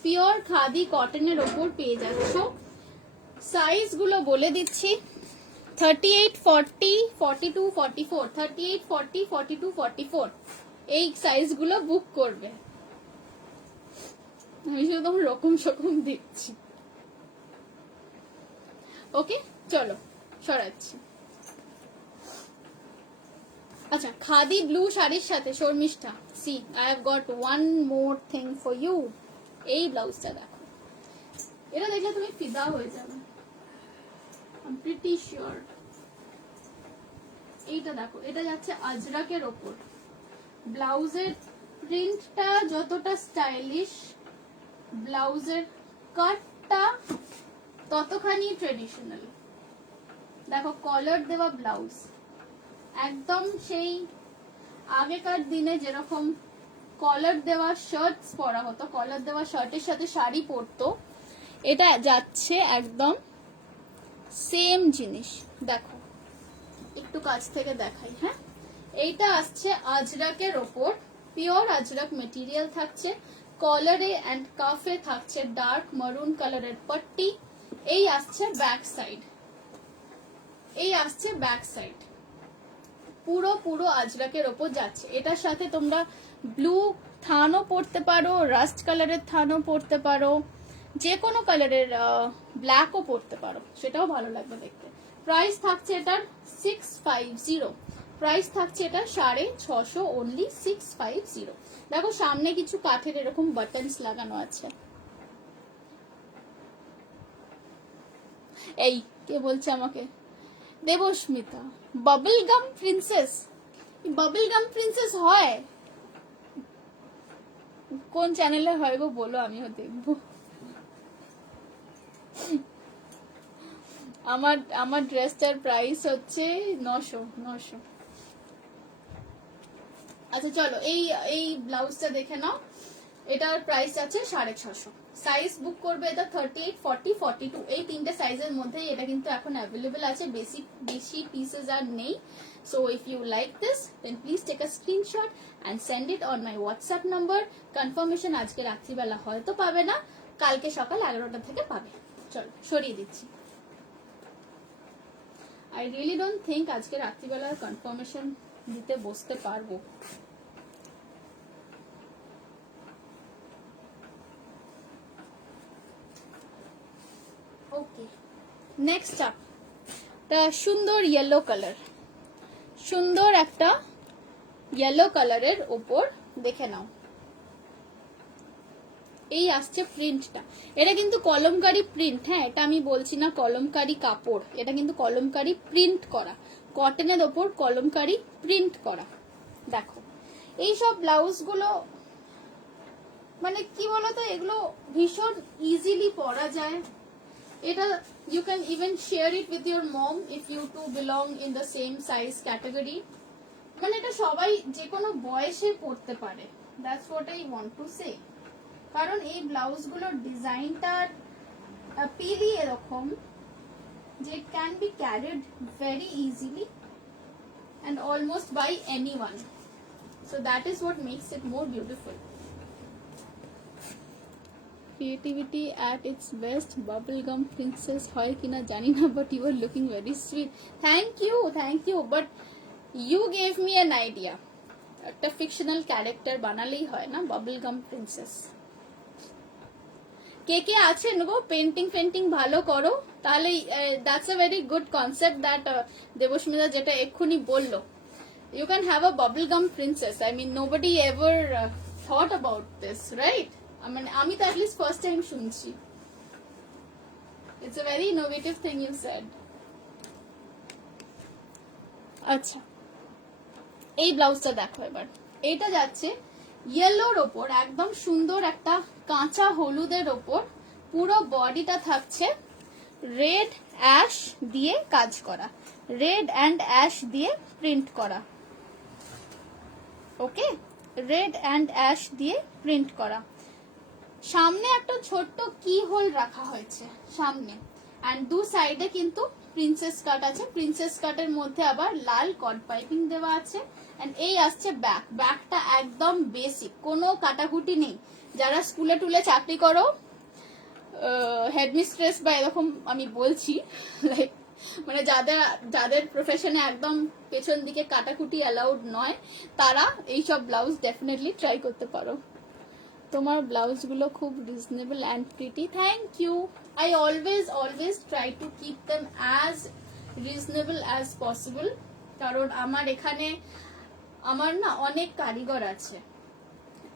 পিওর খাদি কটনের ওপর পেয়ে যাচ্ছ। সাইজ গুলো বলে দিচ্ছি, 38, 40, 42, 44, 38, 40, 42, 44 এই সাইজ গুলো বুক করবে। আমি শুধু রকম সকম দিচ্ছি। ওকে চলো সরাচ্ছি। আচ্ছা খাদি ব্লু শাড়ির সাথে Sharmishtha, see I have got one more thing for you. এই ব্লাউজটা দেখো, এটা দেখলে তুমি ফিদা হয়ে যাবে, আই এম প্রিটি শিওর। এইটা দেখো, এটা যাচ্ছে আজরাকের ওপর, ব্লাউজের প্রিন্টটা যতটা স্টাইলিশ, ব্লাউজের কাটটা ততখানি ট্রেডিশনাল। দেখো কলার দেওয়া ব্লাউজ, একদম সেই আগেকার দিনে যেরকম কলার দেওয়া শার্টস পরা হতো, কলার দেওয়া শার্টের সাথে শাড়ি পরতো, এটা যাচ্ছে একদম সেম জিনিস। দেখো একটু কাছ থেকে দেখাই, হ্যাঁ এইটা আসছে আজরাকের ওপর, পিওর আজরাক মেটেরিয়াল থাকছে, কলারে এন্ড কাফে থাকছে ডার্ক মারুন কালারের পট্টি। এই আসছে ব্যাক সাইড, এই আসছে ব্যাক সাইড, পুরো পুরো আজরাকের ওপর যাচ্ছে। এটার সাথে তোমরা ব্লু থানও পরতে পারো, রাস্ট কালারের থানও পরতে পারো, যে কোনো কালারের ব্ল্যাকও পরতে পারো, সেটাও ভালো লাগবে দেখতে। প্রাইস থাকছে এটার 650, প্রাইস থাকছে এটা 650 অনলি 650। দেখো সামনে কিছু কাঠের এরকম বাটনস লাগানো আছে। এই কে বলছে আমাকে, Debasmita bubble gum princess, bubble gum princess হয় কোন চ্যানেলে হয় গো বলো, আমিও দেখবো। আমার ড্রেসটার প্রাইস হচ্ছে 900। আচ্ছা চলো এই ব্লাউজটা দেখে নাও, এটার প্রাইস আছে 650। সাইজ বুক করবে এটা 38, 40, 42 এই তিনটে সাইজের মধ্যেই এটা কিন্তু এখন অ্যাভেলেবল আছে, বেশি পিসেস আর নেই। So if you like this then please take a screenshot and send it on my WhatsApp number. Confirmation আজকে রাত্রিবেলা হয়তো পাবে না, কালকে সকাল 11টা থেকে পাবে। চলো সরিয়ে দিচ্ছি। আই রিয়েলি ডোন্ট থিঙ্ক আজকে রাত্রিবেলার কনফার্মেশন দিতে বসতে পারবো। ওকে, নেক্সট আপ তা সুন্দর ইয়েলো কালার, সুন্দর একটা ইয়েলো কালারের ওপর দেখে নাও। এই আসছে প্রিন্টটা, এটা কিন্তু কলমকারি প্রিন্ট। হ্যাঁ, এটা আমি বলছি না কলমকারি কাপড়, এটা কিন্তু কলমকারি প্রিন্ট করা, কটনের ওপর কলমকারি প্রিন্ট করা। দেখো এইসব ব্লাউজ গুলো মানে কি বলতো, এগুলো ভীষণ ইজিলি পরা যায়। এটা you can even share it with your mom if you two belong in the same size category. মানে এটা সবাই যে কোনো বয়সে পরতে পারে, that's what I want to say. কারণ এই ব্লাউজ গুলোর ডিজাইনটার পিলি এরকম যে it can be carried very easily and almost by anyone, so that is what makes it more beautiful. Creativity at its best, bubblegum princess hoy kina jani na, but you are looking very sweet. Thank you, but you gave me an idea. একটা fictional character বানালেই হয় না, bubblegum princess। কে কে আছেন গো painting ভালো করো, তাহলে that's a very good concept that Debasmita যেটা এক্ষুনি বললো, you can have a bubblegum princess. I mean nobody ever thought about this, right? আমি তো at least first time শুনছি। It's a very innovative thing you said. আচ্ছা, এই ব্লাউজটা দেখো এবার। এটা যাচ্ছে ইয়েলোর ওপর একদম সুন্দর একটা কাঁচা হলুদের ওপর, পুরো বডিটা থাকছে রেড অ্যাশ দিয়ে কাজ করা, রেড অ্যান্ড অ্যাশ দিয়ে প্রিন্ট করা। ওকে, রেড অ্যান্ড অ্যাশ দিয়ে প্রিন্ট করা। সামনে একটা ছোট্ট কি হোল রাখা হয়েছে সামনে, অ্যান্ড দু সাইডে কিন্তু প্রিন্সেস কাট আছে, প্রিন্সেস কাটের মধ্যে আবার লাল কট পাইপিং দেওয়া আছে। এন্ড এই আসছে ব্যাকটা একদম বেসিক, কোনো কাটাকুটি নেই। যারা স্কুলে টুলে চাকরি করো, হেডমিস্ট্রেস বা এরকম আমি বলছি, লাইক মানে যাদের প্রফেশনে একদম পেছন দিকে কাটাকুটি অ্যালাউড নয়, তারা এইসব ব্লাউজ ডেফিনেটলি ট্রাই করতে পারো। তোমার ব্লাউজ গুলো খুব reasonable and pretty. Thank you. I always try to keep them as reasonable as possible, কারণ আমার এখানে আমার না অনেক কারিগর আছে,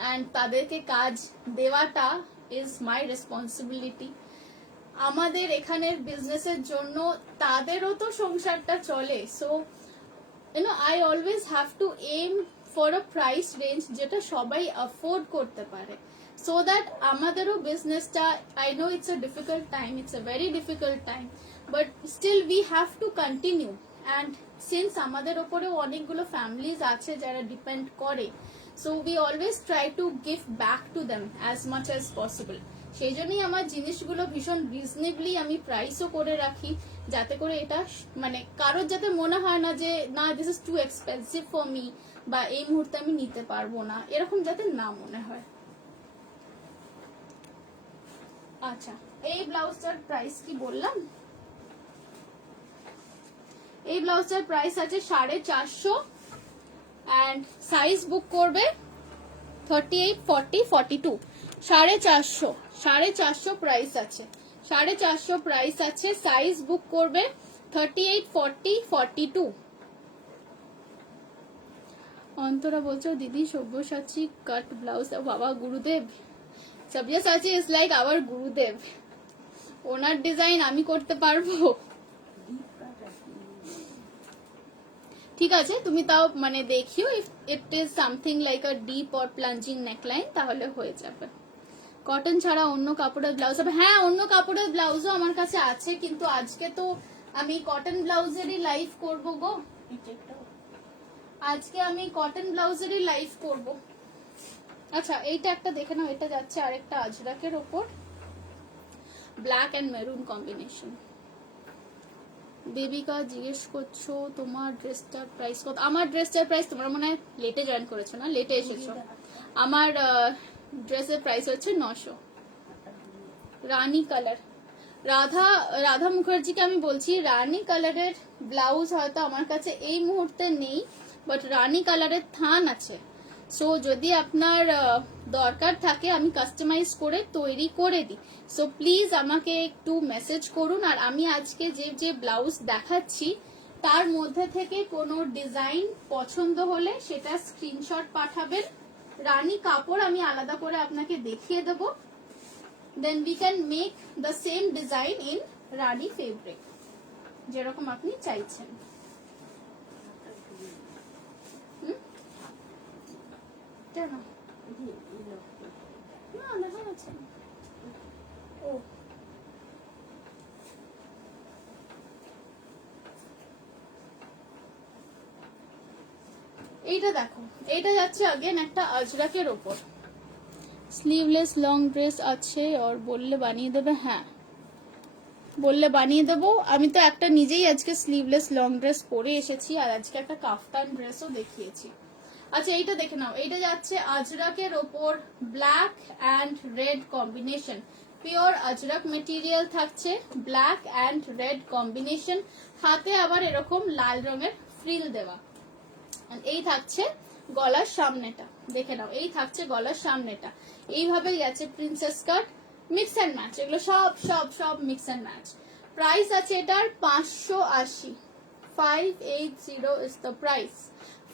অ্যান্ড তাদেরকে কাজ দেওয়াটা ইজ মাই রেসপন্সিবিলিটি। আমাদের এখানের বিজনেসের জন্য তাদেরও তো সংসারটা চলে, so I always have to aim for a price range যেটা সবাই afford করতে পারে, so that আমাদেরও বিজনেসটা, I know it's a difficult time, it's a very difficult time, but still we have to continue. And since আমাদের ওপরেও অনেকগুলো families আছে যারা ডিপেন্ড করে, so we always try to give back to them as much as possible. সেই জন্যই আমার জিনিসগুলো ভীষণ রিজনেবলি আমি প্রাইসও করে রাখি, যাতে করে এটা মানে কারোর যাতে মনে হয় না যে না this is too expensive for me, বা এই মুহূর্তে আমি নিতে পারবো না, এরকম যাতে না মনে হয়। আচ্ছা, এই ব্লাউজটার প্রাইস কি বললাম? এই ব্লাউজটার প্রাইস আছে 450, অ্যান্ড সাইজ বুক করবে 38, 40, 42। 450 প্রাইস আছে, 450 প্রাইস আছে। সাইজ বুক করবে 38, 40, 42। অন্তরা বলছো দিদি সব্যসাচী কাট ব্লাউজ, বাবা গুরুদেব, সব্যসাচী ইজ লাইক আওয়ার গুরুদেব, ওনার ডিজাইন আমি করতে পারবো? ঠিক আছে, তুমি তাও মানে দেখিও, if it is something like a deep or plunging neckline তাহলে হয়ে যাবে। কটন ছাড়া অন্য কাপড়ের ব্লাউজ হবে? হ্যাঁ, অন্য কাপড়ের ব্লাউজও আমার কাছে আছে, কিন্তু আজকে তো আমি কটন ব্লাউজেরই লাইভ করবো গো, আজকে আমি কটন ব্লাউজেরই লাইভ করবো। আচ্ছা এইটা একটা দেখে নাও, এটা যাচ্ছে আরেকটা আজরাকের ওপর, black and maroon combination. Debika জিজ্ঞেস করছো তোমার ড্রেসটার প্রাইস কত? আমার ড্রেসটার প্রাইস, তোমরা মনে হয় লেটে জয়েন করেছো না, লেটে এসেছো। আমার ড্রেসের প্রাইস হচ্ছে 900। রানী কালার, রাধা মুখার্জিকে আমি বলছি, রানী কালারের ব্লাউজ হয়তো আমার কাছে এই মুহূর্তে নেই, বাট রানী কালারের থান আছে। সো যদি আপনার দরকার থাকে আমি কাস্টমাইজ করে তৈরি করে দিই। সো প্লিজ আমাকে একটু মেসেজ করুন, আর আমি আজকে যে যে ব্লাউজ দেখাচ্ছি তার মধ্যে থেকে কোনো ডিজাইন পছন্দ হলে সেটা স্ক্রিনশট পাঠাবেন। রানী কাপড় আমি আলাদা করে আপনাকে দেখিয়ে দেবো, then we can make the same design in Rani fabric যেরকম আপনি চাইছেন। কেন না দেখা যাচ্ছে না। ও এইটা দেখো, এইটা যাচ্ছে अगेन একটা আজরাকের ওপর, স্লিভলেস লং ড্রেস আছে আর বললে বানিয়ে দেবে। হ্যাঁ বললে বানিয়ে দেবো। আমি তো একটা নিজেই আজকে স্লিভলেস লং ড্রেস পরে এসেছি, আর আজকে একটা কাফতান ড্রেসও দেখিয়েছি। আচ্ছা এইটা দেখে নাও, এইটা যাচ্ছে আজরাকের ওপর black and red combination, pure Ajrak material থাকছে, ব্ল্যাক অ্যান্ড রেড কম্বিনেশন, হাতে আবার এরকম লাল রঙের ফ্রিল দেওয়া। এই থাকছে গলার সামনেটা, দেখে নাও এই থাকছে গলার সামনেটা, এইভাবে গেছে princess cut, mix and match, এগুলো সব সব সব মিক্স অ্যান্ড ম্যাচ। প্রাইস আছে এটার 580, 580 is the price,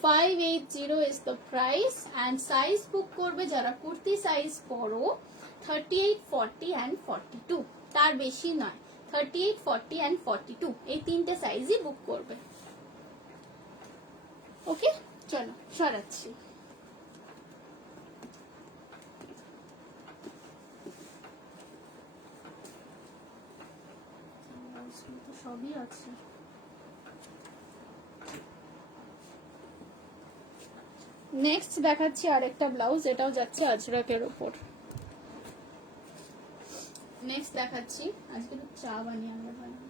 580 is the price. And size book করবে যারা কুর্তি সাইজ পরো 38, 40 অ্যান্ড 42, তার বেশি নয়, 38, 40 অ্যান্ড 42 এই তিনটে সাইজই বুক করবে। ওকে চলো সরাচ্ছি। সবই আছে। নেক্সট দেখাচ্ছি আরেকটা ব্লাউজ, এটাও যাচ্ছে আজরাকের উপর। নেক্সট দেখাচ্ছি, আজকে তো চা বানিয়ে আমরা বানাবো,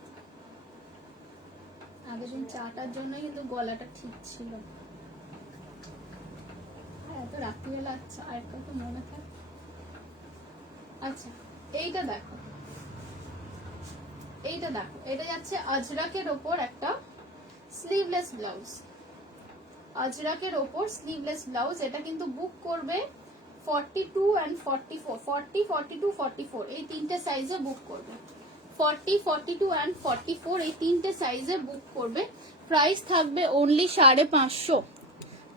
আগের দিন চাটার জন্য কিন্তু গলাটা ঠিক ছিল, এত রাত্রিবেলা আচ্ছা আর কত মনে থাকে। আচ্ছা এইটা দেখো, এইটা দেখো, এটা যাচ্ছে আজরাকের ওপর একটা স্লিভলেস ব্লাউজ, আজরাকের ওপর স্লিভলেস ব্লাউজ। এটা কিন্তু বুক করবে 42 and 44, 40, 42, 44 এই তিনটে সাইজে বুক করবে, 40, 42 and 44 এই তিনটে সাইজে বুক করবে। প্রাইস থাকবে অনলি 550,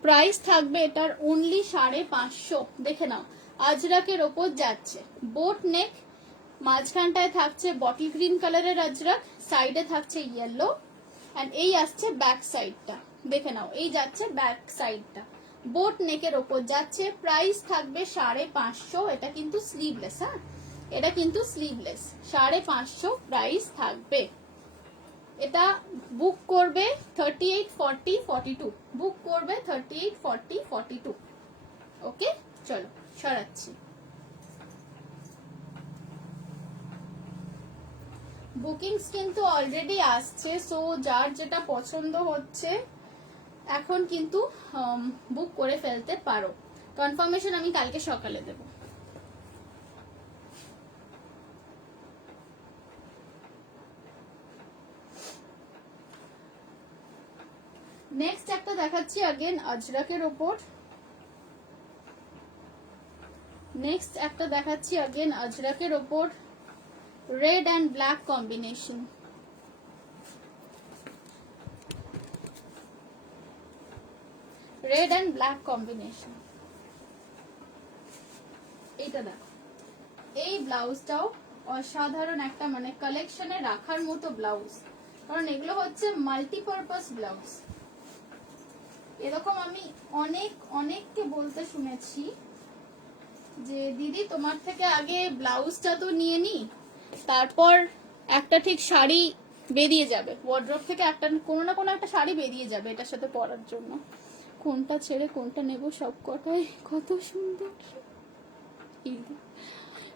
প্রাইস থাকবে এটার অনলি 550। দেখে নাও আজরাকের ওপর যাচ্ছে বোট নেক, মাঝখানটায় থাকছে বটল গ্রিন কালারের আজরাক, সাইডে থাকছে ইয়েলো, এন্ড এই আসছে ব্যাক সাইডটা, দেখে নাও এই যাচ্ছে ব্যাক সাইডটা, বোট নেকের ওপর যাচ্ছে। প্রাইস থাকবে 550, এটা কিন্তু স্লিভলেস, হ্যাঁ এটা কিন্তু স্লিভলেস, 550 প্রাইস থাকবে। এটা বুক করবে 38, 40, 42, বুক করবে 38, 40, 42। ওকে চলো সরাচ্ছি। বুকিংস কিন্তু অলরেডি আসছে, সো যার যেটা পছন্দ হচ্ছে এখন কিন্তু বুক করে ফেলতে পারো। কনফার্মেশন আমি কালকে সকালে দেব। নেক্সট একটা দেখাচ্ছি अगेन আজরাকের ওপর, নেক্সট একটা দেখাচ্ছি अगेन আজরাকের ওপর red and black combination, red and black combination. এইটা দেখো, এই ব্লাউজটাও অসাধারণ একটা মানে কালেকশনে রাখার মতো ব্লাউজ, কারণ এগুলো হচ্ছে মাল্টিপারপাস ব্লাউজ। এরকম আমি অনেককে বলতে শুনেছি যে দিদি তোমার থেকে আগে ব্লাউজটা তো নিয়ে নি, তারপর একটা ঠিক শাড়ি বেরিয়ে যাবে ওয়ার্ড্রপ থেকে, একটা কোনো না কোনো একটা শাড়ি বেরিয়ে যাবে এটার সাথে পরার জন্য। কোনটা ছেড়ে কোনটা নেব, সব কটাই কত সুন্দর। এই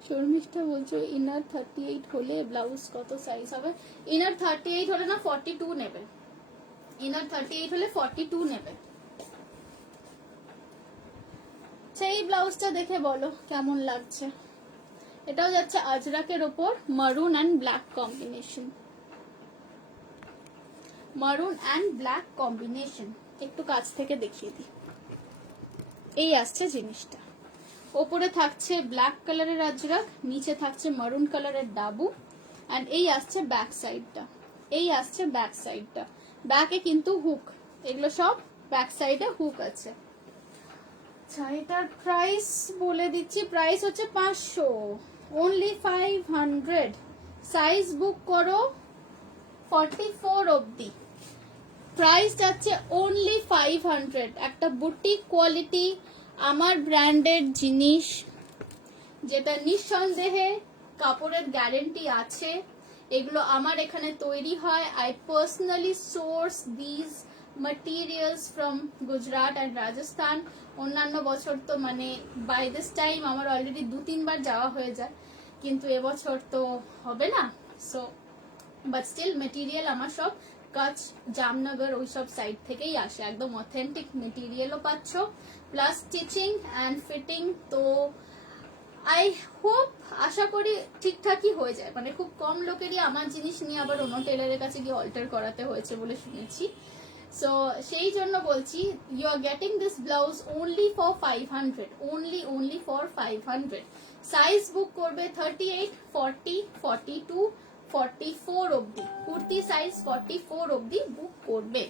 শর্মিষ্ঠা বলছো ইনার 38 হলে ব্লাউজ কত সাইজ হবে? ইনার 38 হলে না 42 নেবে, ইনার 38 হলে 42 নেবে। সেই ব্লাউজটা দেখে বলো কেমন লাগছে। এটাও যাচ্ছে আজরাকের ওপর, মারুন অ্যান্ড ব্ল্যাক কম্বিনেশন, মারুন অ্যান্ড ব্ল্যাক কম্বিনেশন। একটু কাছ থেকে দেখিয়ে দিই। এই আসছে জিনিসটা, ওপরে থাকছে ব্ল্যাক কালারের আজরাক, নিচে থাকছে মারুন কালারের ডাবু, অ্যান্ড এই আসছে ব্যাক সাইডটা, এই আসছে ব্যাক সাইডটা। ব্যাকে কিন্তু হুক, এগুলো সব ব্যাক সাইডে হুক আছে। আচ্ছা, এটার প্রাইস বলে দিচ্ছি, প্রাইস হচ্ছে 500, অনলি 500। সাইজ বুক করো 44 অবধি, প্রাইস যাচ্ছে অনলি 500। একটা বুটিক কোয়ালিটি আমার ব্র্যান্ডের জিনিস, যেটা নিঃসন্দেহে কাপড়ের গ্যারেন্টি আছে। এগুলো আমার এখানে তৈরি হয়। I personally source these materials from Gujarat and Rajasthan. অন্যান্য বছর তো মানে বাই দিস টাইম আমার অলরেডি 2-3 বার যাওয়া হয়ে যায়, কিন্তু এবছর তো হবে না। সো বাট স্টিল মেটেরিয়াল আমার সব কচ্ছ, জামনগর ওই সব সাইড থেকেই আসে, একদম অথেন্টিক মেটেরিয়ালও পাচ্ছ, প্লাস স্টিচিং অ্যান্ড ফিটিং। তো আই হোপ, আশা করি ঠিকঠাকই হয়ে যায়। মানে খুব কম লোকেরই আমার জিনিস নিয়ে আবার অন্য টেলারের কাছে গিয়ে অল্টার করাতে হয়েছে বলে শুনেছি। সো সেই জন্য বলছি, you are getting this blouse only for 500, only for 500। Size book করবে 38, 40, 42, 44 অবধি, কুর্তি সাইজ 44 অবধি বুক করবে।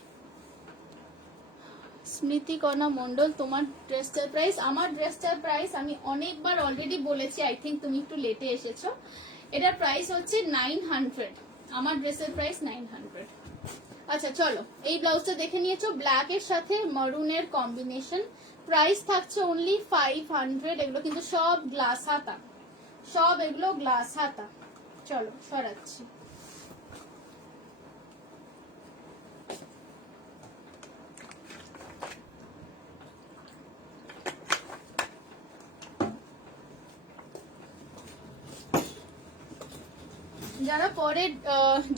স্মৃতিকণা মন্ডল, তোমার ড্রেসটার প্রাইস? আমার ড্রেসটার প্রাইস আমি অনেকবার অলরেডি বলেছি, আই থিঙ্ক তুমি একটু লেটে এসেছো। এটার প্রাইস হচ্ছে 900, আমার ড্রেসের প্রাইস 900। আচ্ছা চলো, এই ব্লাউজটা দেখে নিয়েছো, ব্ল্যাক এর সাথে মারুনের কম্বিনেশন, প্রাইস থাকছে অনলি 500। এগুলো কিন্তু সব গ্লাস হাতা, সব এগুলো গ্লাস হাতা। চলো সরাচ্ছি। যারা পরে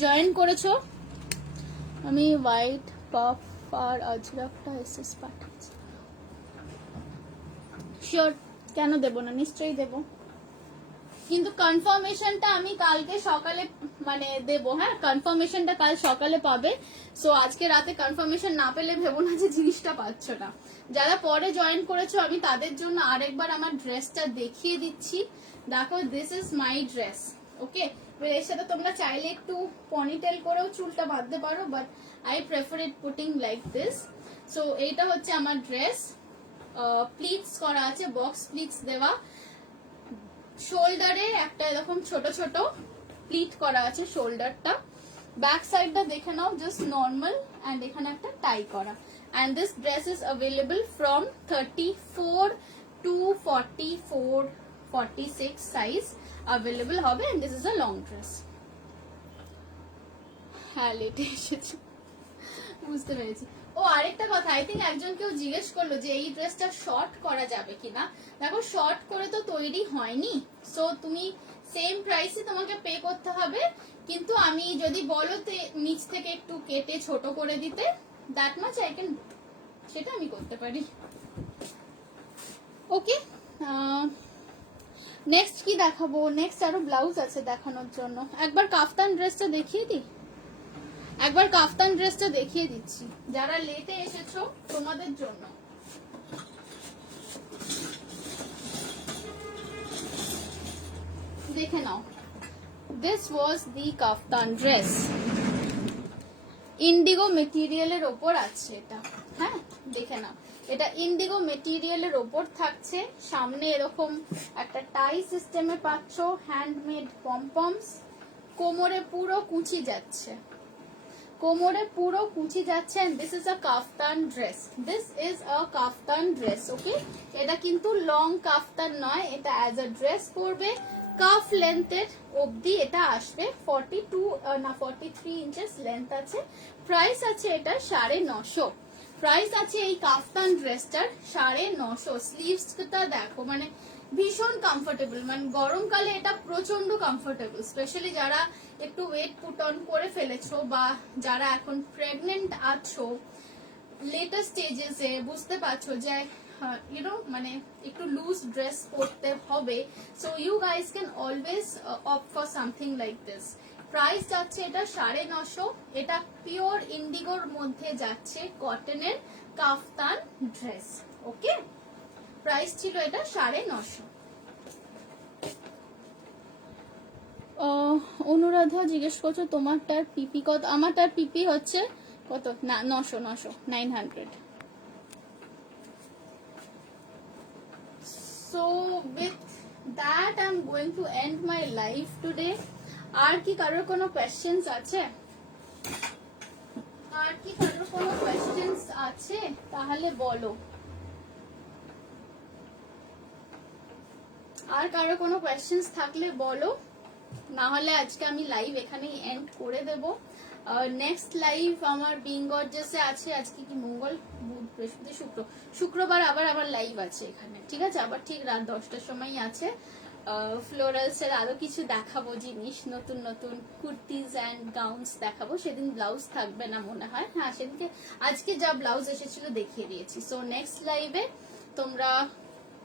জয়েন করেছো, আমি হোয়াইট পাফ আর আজরাকটা এসএস পাঠাচ্ছি। শিওর, কেন দেবো না, নিশ্চয়ই দেবো, কিন্তু কনফার্মেশনটা আমি কালকে সকালে মানে দেবো। হ্যাঁ, কনফার্মেশনটা কাল সকালে পাবে। সো আজকে রাতে কনফার্মেশন না পেলে ভেবো না যে জিনিসটা পাচ্ছ না। যারা পরে জয়েন করেছো, আমি তাদের জন্য আরেকবার আমার ড্রেসটা দেখিয়ে দিচ্ছি। দেখো, দিস ইজ মাই ড্রেস। ওকে, এর সাথে তোমরা চাইলে একটু পনিটেল করেও চুলটা বাঁধতে পারো, but I prefer it putting like this. So এইটা হচ্ছে আমার ড্রেস, প্লিটস করা আছে, বক্স প্লিটস দেওয়া, শোল্ডারে একটা এরকম ছোট ছোট প্লিট করা আছে শোল্ডারটা। ব্যাক সাইডটা দেখে নাও, জাস্ট নর্মাল, এন্ড এখানে একটা টাই করা। And this dress is available from 34 to 44, 46 size available হবে। And this is a long dress. হ্যাঁ, লেটে এসেছে, বুঝতে পেরেছি। ও আরেকটা কথা, আই থিঙ্ক একজন কেউ জিজ্ঞেস করলো যে এই ড্রেসটা শর্ট করা যাবে কিনা। দেখো, শর্ট করে তো তৈরি হয়নি, সো তুমি সেম প্রাইসে তোমাকে পে করতে হবে, কিন্তু আমি যদি বলো নিচ থেকে একটু কেটে ছোট করে দিতে, দ্যাট মাচ আই ক্যান, সেটা আমি করতে পারি। ওকে, নেক্সট কি দেখাবো? নেক্সট আরো ব্লাউজ আছে দেখানোর জন্য। একবার কাফতান ড্রেসটা দেখিয়ে দিই, একবার কাফতান ড্রেসটা দেখিয়ে দিচ্ছি, যারা লেটে এসেছো তোমাদের জন্য। দেখে নাও, this was the kaftan dress, indigo মেটেরিয়ালের ওপর আছে এটা। হ্যাঁ, দেখে নাও, এটা ইন্ডিগো মেটেরিয়ালের ওপর থাকছে, সামনে এরকম একটা টাই সিস্টেমে পাচ্ছ, হ্যান্ডমেড পমপমস, কোমরে পুরো কুচি যাচ্ছে, কোমরে পুরো কুচি যাচ্ছে। And this is a kaftan dress, this is a kaftan dress. Okay, এটা কিন্তু লং কাফতান নয়, এটা অ্যাজ আ ড্রেস পরবে, কাফ লেন্থের অবধি এটা আসবে, 42 না 43 ইঞ্চেস লেন্থ আছে। প্রাইস আছে এটা 950। প্রাইস আছে এই কাফতান ড্রেসটার 950। স্লিভসটা দেখো মানে ভীষণ কমফোর্টেবল, মানে গরমকালে এটা প্রচন্ড কমফোর্টেবল, স্পেশালি যারা একটু ওয়েট পুট অন করে ফেলেছো বা যারা এখন প্রেগনেন্ট আছো, লেটেস্ট স্টেজেসে বুঝতে পারছো যে ইউনো মানে একটু লুজ ড্রেস পরতে হবে, so you guys can always opt for something like this. Price যাচ্ছে এটা 950। এটা পিওর ইন্ডিগোর মধ্যে যাচ্ছে, কটনের কাফতান ড্রেস। ওকে, প্রাইস ছিল এটা 950। অনুরাধা জিজ্ঞেস করছো তোমারটার পিপি কত? আমারটার পিপি হচ্ছে কত না 900 So with that I'm going to end my live today. আর কি কারোর কোনো কোয়েশ্চেন্স আছে? আর কি কারোর কোনো কোয়েশ্চেন্স আছে তাহলে বলো। আর কারো কোনো কোয়েশ্চেন্স থাকলে বলো, না হলে আজকে আমি লাইভ এখানেই এন্ড করে দেব। নেক্সট লাইভ আমার বিং গর্জিয়াসে আছে আজকে কি মঙ্গল, বুধ, বৃহস্পতি, শুক্রবার আবার আমার লাইভ আছে এখানে, ঠিক আছে? আবার ঠিক রাত 10টার সময় আছে। ফ্লোরালস এর আরো কিছু দেখাবো জিনিস, নতুন নতুন কুর্তিজ অ্যান্ড গাউন্স দেখাবো। সেদিন ব্লাউজ থাকবে না মনে হয়, হ্যাঁ সেদিনকে আজকে যা ব্লাউজ এসেছিল দেখিয়ে দিয়েছি। সো নেক্সট লাইভে তোমরা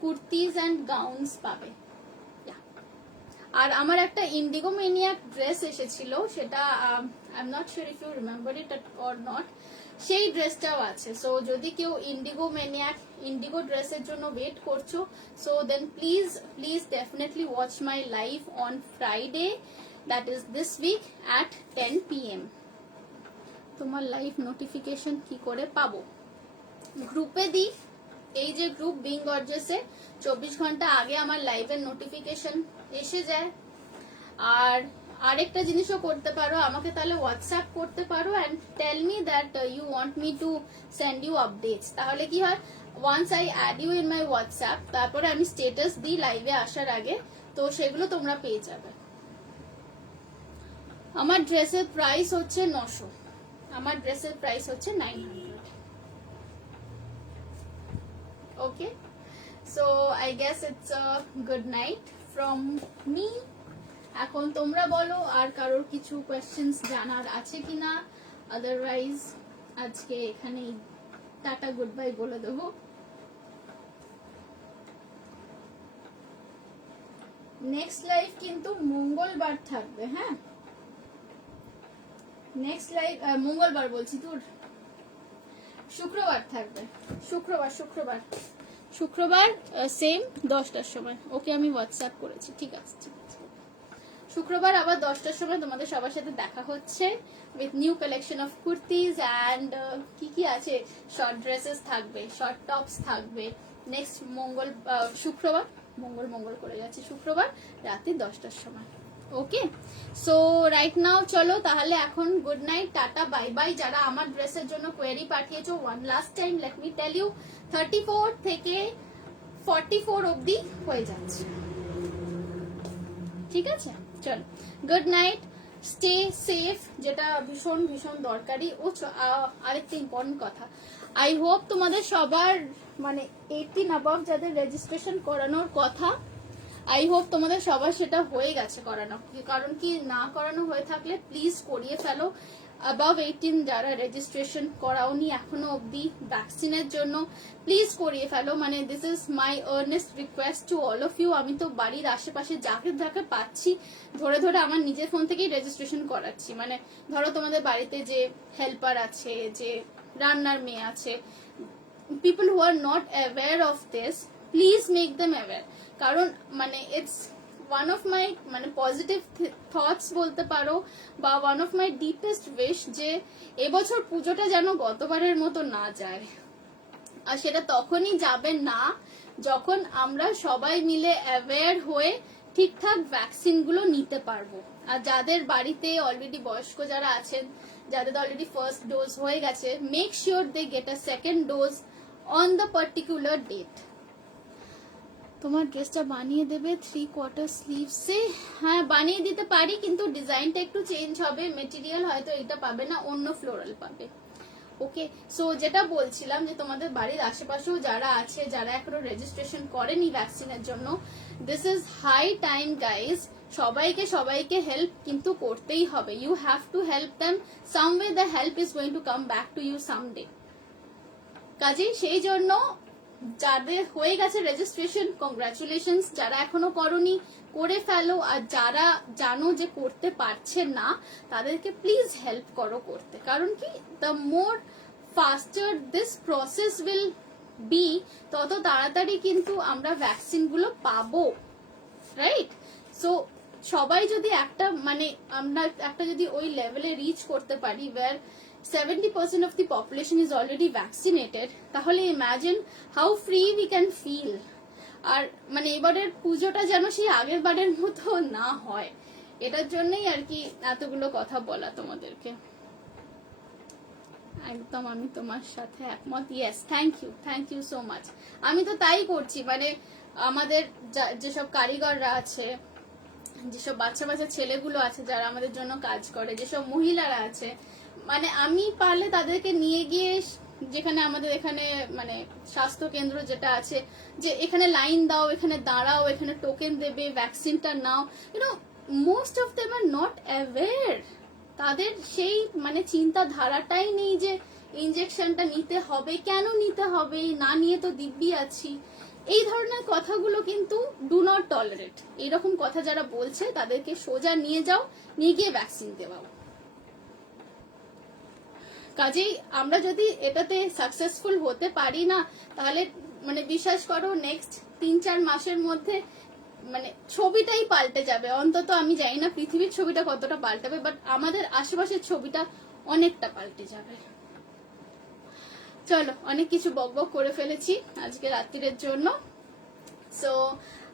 কুর্তিজ অ্যান্ড গাউন্স পাবে। আর আমার একটা ইন্ডিগো মেনিয়াক ড্রেস এসেছিল, সেটা I am not sure if you remember it or not, সেই ড্রেসটাও আছে। সো যদি কেউ ইন্ডিগো মেনিয়াক ইন্ডিগো ড্রেসের জন্য ওয়েট করছো, so then please please definitely watch my live on Friday, that is this week at 10 PM। তোমার live notification কি করে পাবো? গ্রুপে দিই, এই যে গ্রুপ বিং গর্জিয়াসে 24 ঘন্টা আগে আমার লাইভের নোটিফিকেশন এসে যায়। আর আরেকটা জিনিসও করতে পারো, আমাকে তাহলে হোয়াটসঅ্যাপ করতে পারো and tell me that you want me to send you updates. তাহলে কি হয়, once I add you in my WhatsApp, তারপরে আমি স্টেটাস দিই লাইভে আসার আগে, তো সেগুলো তোমরা পেয়ে যাবে। আমার ড্রেসের প্রাইস হচ্ছে 900, আমার ড্রেসের প্রাইস হচ্ছে 900। Okay, so I guess it's a good night from me. এখন তোমরা বলো আর কারোর কিছু কোয়েশ্চেন্স জানার আছে কিনা, আদারওয়াইজ আজকে এখানেই টাটা গুড বাই বলে দেবো। নেক্সট লাইভ কিন্তু মঙ্গলবার থাকবে, হ্যাঁ নেক্সট লাইভ মঙ্গলবার বলছি তোর, শুক্রবার থাকবে, শুক্রবার সেম 10টার সময়। ওকে আমি হোয়াটসঅ্যাপ করেছি, ঠিক আছে ঠিক আছে। শুক্রবার আবার 10টার সময় তোমাদের সবার সাথে দেখা হচ্ছে with new collection of kurtis and কি কি আছে, শর্ট ড্রেসেস থাকবে, শর্ট টপস থাকবে। নেক্সট শুক্রবার মঙ্গল করে যাচ্ছে, শুক্রবার রাতে 10টার সময়। ওকে, সো রাইট নাও চলো তাহলে এখন good night, tata bye bye. যারা আমার ড্রেসের জন্য কোয়েরি পাঠিয়েছো, one last time let me tell you, 34 থেকে 44 অবধি হয়ে যাচ্ছে, ঠিক আছে? চলো গুড নাইট, স্টে সেফ, যেটা ভীষণ ভীষণ দরকারি। ও আরেকটা ইম্পর্টেন্ট কথা, আই হোপ তোমাদের সবার মানে 18 অ্যাবাভ যাদের রেজিস্ট্রেশন করানোর কথা, আই হোপ তোমাদের সবার সেটা হয়ে গেছে করানো। কারণ কি, না করানো হয়ে থাকলে প্লিজ করিয়ে ফেলো। অ্যাবাভ 18 যারা রেজিস্ট্রেশন করাওনি এখনো অবধি ভ্যাকসিনের জন্য, প্লিজ করিয়ে ফেলো। মানে this is my earnest request to all of you. আমি তো বাড়ির আশেপাশে যাকে যাকে পাচ্ছি ধরে ধরে আমার নিজের ফোন থেকেই রেজিস্ট্রেশন করাচ্ছি। মানে ধরো তোমাদের বাড়িতে যে হেল্পার আছে, যে রান্নার মেয়ে আছে, people who R not aware of this, please make them aware. কারণ মানে ইটস ওয়ান অফ মাই মানে পজিটিভ থটস বলতে পারো, বা one of my deepest wish যে এবছর পুজোটা যেন গতবারের মতো না যায়। আর সেটা তখনই যাবে না যখন আমরা সবাই মিলে অ্যাওয়্যার হয়ে ঠিকঠাক ভ্যাকসিন গুলো নিতে পারবো। আর যাদের বাড়িতে অলরেডি বয়স্ক যারা আছেন, যাদের অলরেডি ফার্স্ট ডোজ হয়ে গেছে, make sure they get a second dose on the particular date. তোমার ড্রেসটা বানিয়ে দেবে 3/4 স্লিভসে? হ্যাঁ বানিয়ে দিতে পারি, কিন্তু ডিজাইনটা একটু চেঞ্জ হবে, মেটেরিয়াল হয়তো এটা পাবে না, অন্য ফ্লোরাল পাবে। ওকে, সো যেটা বলছিলাম যে তোমাদের বাড়ির আশেপাশেও যারা আছে, যারা এখনো রেজিস্ট্রেশন করেনি ভ্যাকসিনের জন্য, this is high time guys. সবাইকে হেল্প কিন্তু করতেই হবে। You have to help them some way, the help is going to come back to you someday. কাজেই সেই জন্য যাদের হয়ে গেছে রেজিস্ট্রেশন, কংগ্রাচুলেশনস। যারা এখনো করনি করে ফেলো, আর যারা জানো যে করতে পারছে না তাদেরকে প্লিজ হেল্প করো করতে। কারণ কি, the more ফাস্টার this process will be, তত তাড়াতাড়ি কিন্তু আমরা ভ্যাকসিন গুলো পাবো, রাইট? সো সবাই যদি একটা মানে আমরা একটা যদি ওই লেভেলে রিচ করতে পারি where 70% of the population is already vaccinated, তাহলে imagine how free we can feel. আর মানে এবারের পুজোটা যেন সেই আগের বারের মতো না হয়, এটার জন্যই আর কি এতগুলো কথা বলা তোমাদেরকে। একদম আমি তোমার সাথে একমত। Yes, thank you so much. আমি তো তাই করছি, মানে আমাদের যেসব কারিগররা আছে, যেসব বাচ্চা বাচ্চা ছেলেগুলো আছে যারা আমাদের জন্য কাজ করে, যেসব মহিলারা আছে, মানে আমি পারলে তাদেরকে নিয়ে গিয়ে যেখানে আমাদের এখানে মানে স্বাস্থ্য কেন্দ্র যেটা আছে, যে এখানে লাইন দাও, এখানে দাঁড়াও, এখানে টোকেন দেবে, ভ্যাকসিনটা নাও, you know most of them are not aware. তাদের সেই মানে চিন্তাধারাটাই নেই যে ইনজেকশনটা নিতে হবে, কেন নিতে হবে, না নিয়ে তো দিব্যি আছি। এই ধরনের কথাগুলো কিন্তু ডু নট টলারেট। এইরকম কথা যারা বলছে তাদেরকে সোজা নিয়ে যাও, নিয়ে গিয়ে ভ্যাকসিন দেওয়াও। কাজেই আমরা যদি এটাতে সাকসেসফুল হতে পারি না, তাহলে মানে বিশ্বাস করো নেক্সট 3-4 মাসের মধ্যে মানে ছবিটাই পাল্টে যাবে। অন্তত আমি জানি না পৃথিবীর ছবিটা কতটা পাল্টাবে, বাট আমাদের আশেপাশের ছবিটা অনেকটা পাল্টে যাবে। চলো, অনেক কিছু বকবক করে ফেলেছি আজকে রাত্রির জন্য। So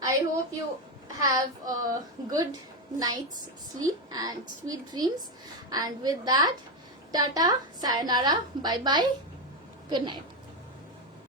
I hope you have a good night's sleep and sweet dreams, and with that, tata, sayonara, bye bye, good night.